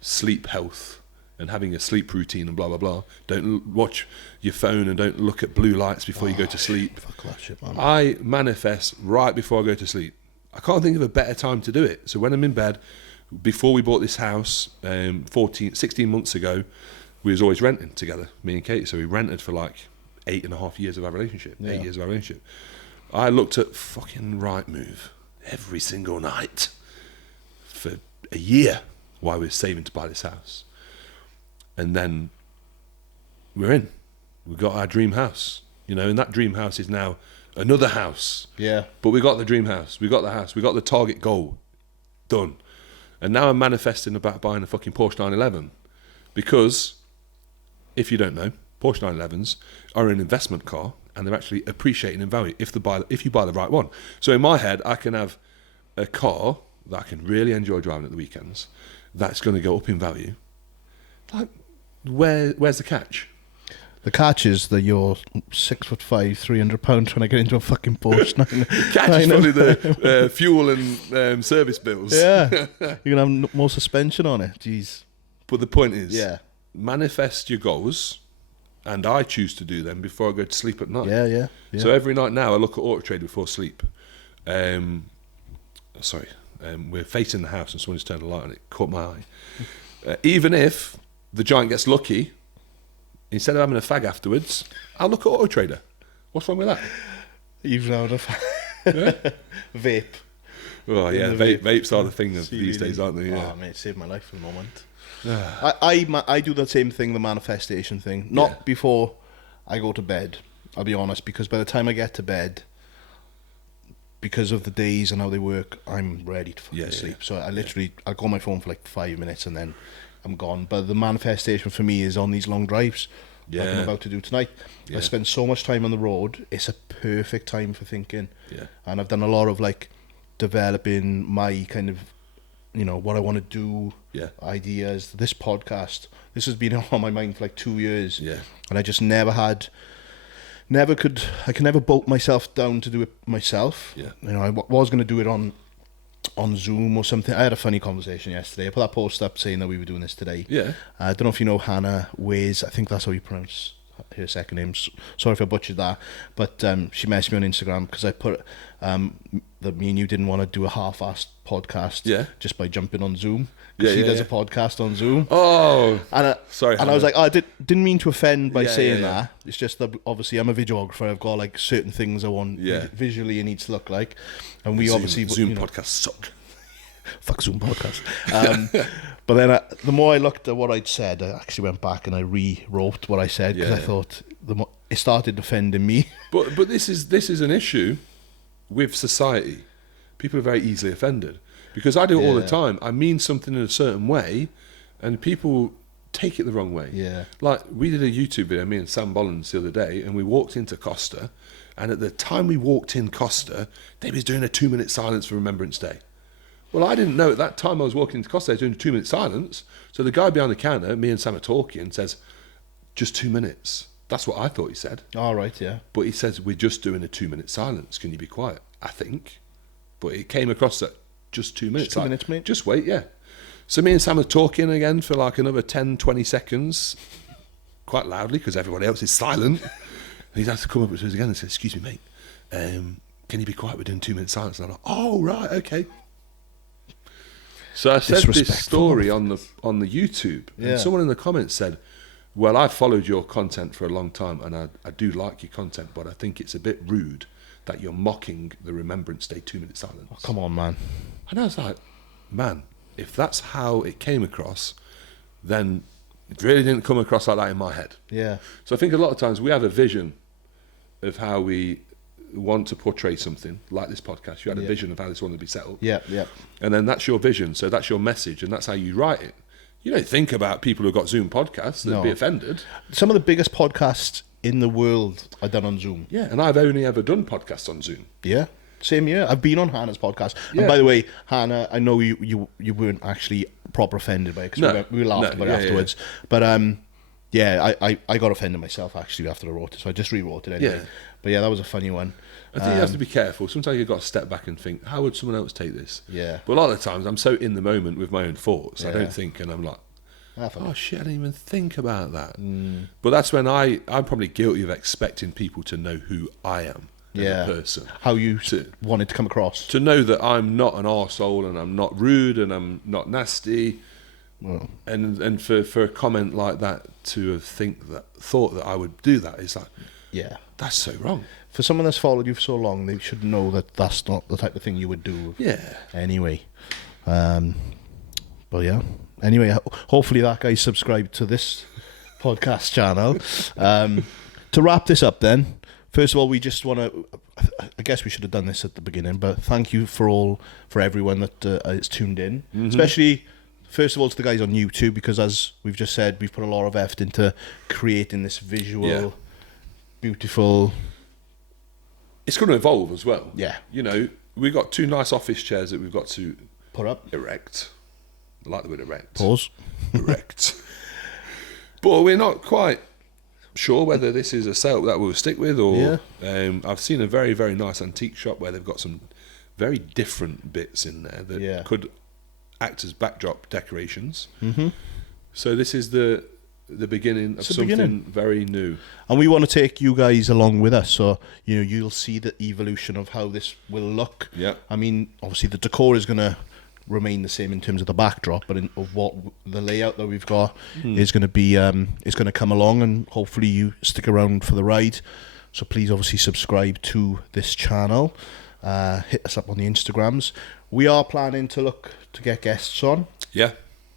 sleep health and having a sleep routine and blah, blah, blah. Don't watch your phone and don't look at blue lights before you go to sleep. Fuck that shit, man. I manifest right before I go to sleep. I can't think of a better time to do it. So when I'm in bed, before we bought this house 16 months ago, we was always renting together, me and Kate. So we rented for like 8.5 years of our relationship, 8 years of our relationship. I looked at fucking Rightmove every single night for a year while we were saving to buy this house. And then we're in. We got our dream house, and that dream house is now another house. Yeah. But we got the dream house. We got the house. We got the target goal. Done. And now I'm manifesting about buying a fucking Porsche 911 because, if you don't know, Porsche 911s are an investment car and they're actually appreciating in value if you buy the right one. So in my head, I can have a car that I can really enjoy driving at the weekends that's going to go up in value. Like, where's the catch? The catch is that you're 6'5", £300 trying to get into a fucking Porsche. The catch is probably the fuel and service bills. Yeah, you're gonna have more suspension on it. Jeez. But the point is, manifest your goals, and I choose to do them before I go to sleep at night. Yeah. So every night now I look at Auto Trader before sleep. We're facing the house and someone's turned a light on it. Caught my eye. Even if the giant gets lucky, instead of having a fag afterwards, I'll look at Auto Trader. What's wrong with that? You've found a vape. Oh yeah, vapes are the thing these days, aren't they? Yeah. Oh mate, it saved my life for the moment. I do the same thing, the manifestation thing. Not before I go to bed, I'll be honest, because by the time I get to bed, because of the days and how they work, I'm ready to fucking sleep. So I go on my phone for like 5 minutes and then I'm gone. But the manifestation for me is on these long drives like I'm about to do tonight. I spend so much time on the road, it's a perfect time for thinking. And I've done a lot of like developing my kind of, what I want to do, ideas. This podcast, this has been on my mind for like 2 years. And I just I could never bolt myself down to do it myself. I was going to do it on Zoom or something. I had a funny conversation yesterday. I put that post up saying that we were doing this today. I don't know if you know Hannah Ways. I think that's how you pronounce her second name. Sorry if I butchered that. But she messaged me on Instagram because I put that me and you didn't want to do a half-assed podcast just by jumping on Zoom. She does a podcast on Zoom. Oh, and sorry. And I was like, I didn't mean to offend by saying that. It's just that obviously I'm a videographer. I've got like certain things I want visually it needs to look like, and we obviously Zoom podcasts suck. Fuck Zoom podcast. But then the more I looked at what I'd said, I actually went back and I rewrote what I said because I thought it started offending me. But this is an issue with society. People are very easily offended. Because I do it all the time. I mean something in a certain way, and people take it the wrong way. Like, we did a YouTube video, me and Sam Bollins, the other day, and we walked into Costa, and at the time we walked in Costa, they was doing a 2-minute silence for Remembrance Day. Well, I didn't know at that time I was walking into Costa, they were doing a 2-minute silence. So the guy behind the counter, me and Sam are talking, and says, just 2 minutes. That's what I thought he said. All right, yeah. But he says, we're just doing a 2-minute silence. Can you be quiet? I think. But it came across that just 2 minutes. Just 2 minutes, mate. Just wait, So me and Sam are talking again for like another 10, 20 seconds, quite loudly because everybody else is silent. And he's had to come up to us again and say, excuse me, mate, can you be quiet? We're doing 2-minute silence. And I'm like, oh, right, okay. So I said this story on the YouTube, and someone in the comments said, well, I've followed your content for a long time, and I do like your content, but I think it's a bit rude that you're mocking the Remembrance Day 2-minute silence. Oh, come on, man. And I was like, man, if that's how it came across, then it really didn't come across like that in my head. Yeah. So I think a lot of times we have a vision of how we want to portray something like this podcast. You had a vision of how this wanted to be set up. Yeah. And then that's your vision. So that's your message, and that's how you write it. You don't think about people who've got Zoom podcasts that'd be offended. Some of the biggest podcasts in the world are done on Zoom. Yeah, and I've only ever done podcasts on Zoom. Yeah, same here. I've been on Hannah's podcast. Yeah. And by the way, Hannah, I know you weren't actually proper offended by it because we laughed about it afterwards. But I got offended myself actually after I wrote it, so I just rewrote it anyway. Yeah. But yeah, that was a funny one. I think you have to be careful. Sometimes you've got to step back and think, how would someone else take this? Yeah. But a lot of the times I'm so in the moment with my own thoughts, I don't think, and I'm like, Oh shit, I didn't even think about that. But that's when I'm probably guilty of expecting people to know who I am as a person. How you wanted to come across. To know that I'm not an arsehole and I'm not rude and I'm not nasty. Well, and for a comment like that to have thought that I would do that is like, that's so wrong. For someone that's followed you for so long, they should know that that's not the type of thing you would do. Yeah. Anyway. But yeah. Anyway, hopefully that guy subscribed to this podcast channel. To wrap this up then, first of all, we just want to, I guess we should have done this at the beginning, but thank you for everyone that is tuned in, especially, first of all, to the guys on YouTube, because as we've just said, we've put a lot of effort into creating this visual, beautiful... It's going to evolve as well. Yeah. You know, we've got 2 nice office chairs that we've got to put up. Erect. I like the word erect. Pause. Erect. But we're not quite sure whether this is a setup that we'll stick with or... I've seen a very, very nice antique shop where they've got some very different bits in there that could act as backdrop decorations. So this is the beginning of something very new. And we want to take you guys along with us, so you'll see the evolution of how this will look. Yeah. I mean, obviously the decor is going to remain the same in terms of the backdrop, but of what the layout that we've got is going to be is going to come along, and hopefully you stick around for the ride. So please obviously subscribe to this channel, hit us up on the Instagrams. We are planning to get guests on. Yeah.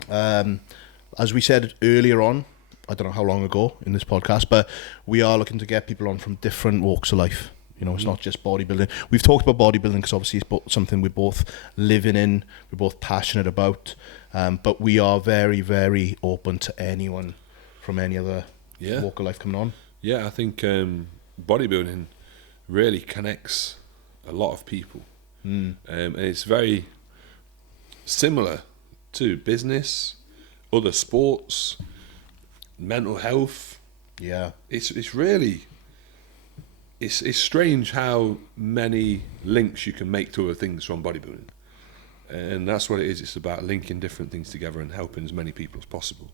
As we said earlier on, I don't know how long ago in this podcast, but we are looking to get people on from different walks of life. It's not just bodybuilding. We've talked about bodybuilding because obviously it's something we're both living in, we're both passionate about, but we are very, very open to anyone from any other walk of life coming on. Yeah, I think bodybuilding really connects a lot of people. And it's very similar to business, other sports, mental health. Yeah. It's really... It's strange how many links you can make to other things from bodybuilding. And that's what it is. It's about linking different things together and helping as many people as possible.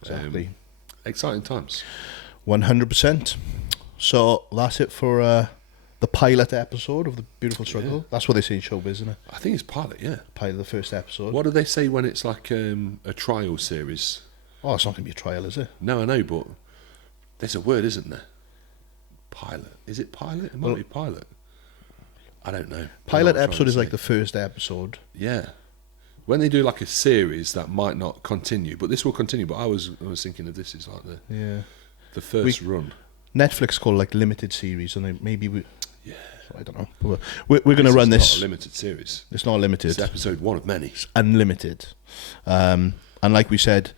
Exactly. Exciting times. 100%. So that's it for the pilot episode of The Beautiful Struggle. Yeah. That's what they say in showbiz, isn't it? I think it's pilot, yeah. Pilot, the first episode. What do they say when it's like a trial series? Oh, it's not going to be a trial, is it? No, I know, but there's a word, isn't there? Pilot. Is it pilot? It might be pilot. I don't know. Pilot episode is like the first episode. Yeah. When they do like a series, that might not continue, but this will continue. But I was thinking of this as like the first run. Netflix called like limited series, and maybe we. Yeah. I don't know. We're going to run this. It's not a limited series. It's not limited. It's episode 1 of many. It's unlimited. And like we said,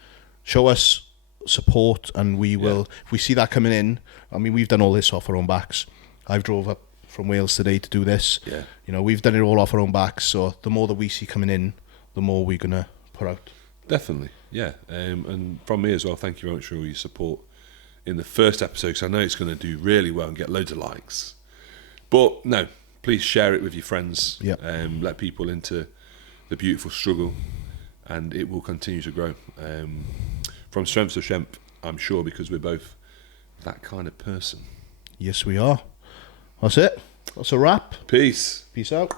show us support, and we will. If we see that coming in, I mean, we've done all this off our own backs. I've drove up from Wales today to do this. Yeah. We've done it all off our own backs. So the more that we see coming in, the more we're gonna put out. Definitely, yeah. And from me as well, thank you very much for all your support in the first episode, because I know it's going to do really well and get loads of likes. But no, please share it with your friends. Yeah. Let people into the beautiful struggle, and it will continue to grow. From strength to strength, I'm sure, because we're both that kind of person. Yes, we are. That's it. That's a wrap. Peace. Peace out.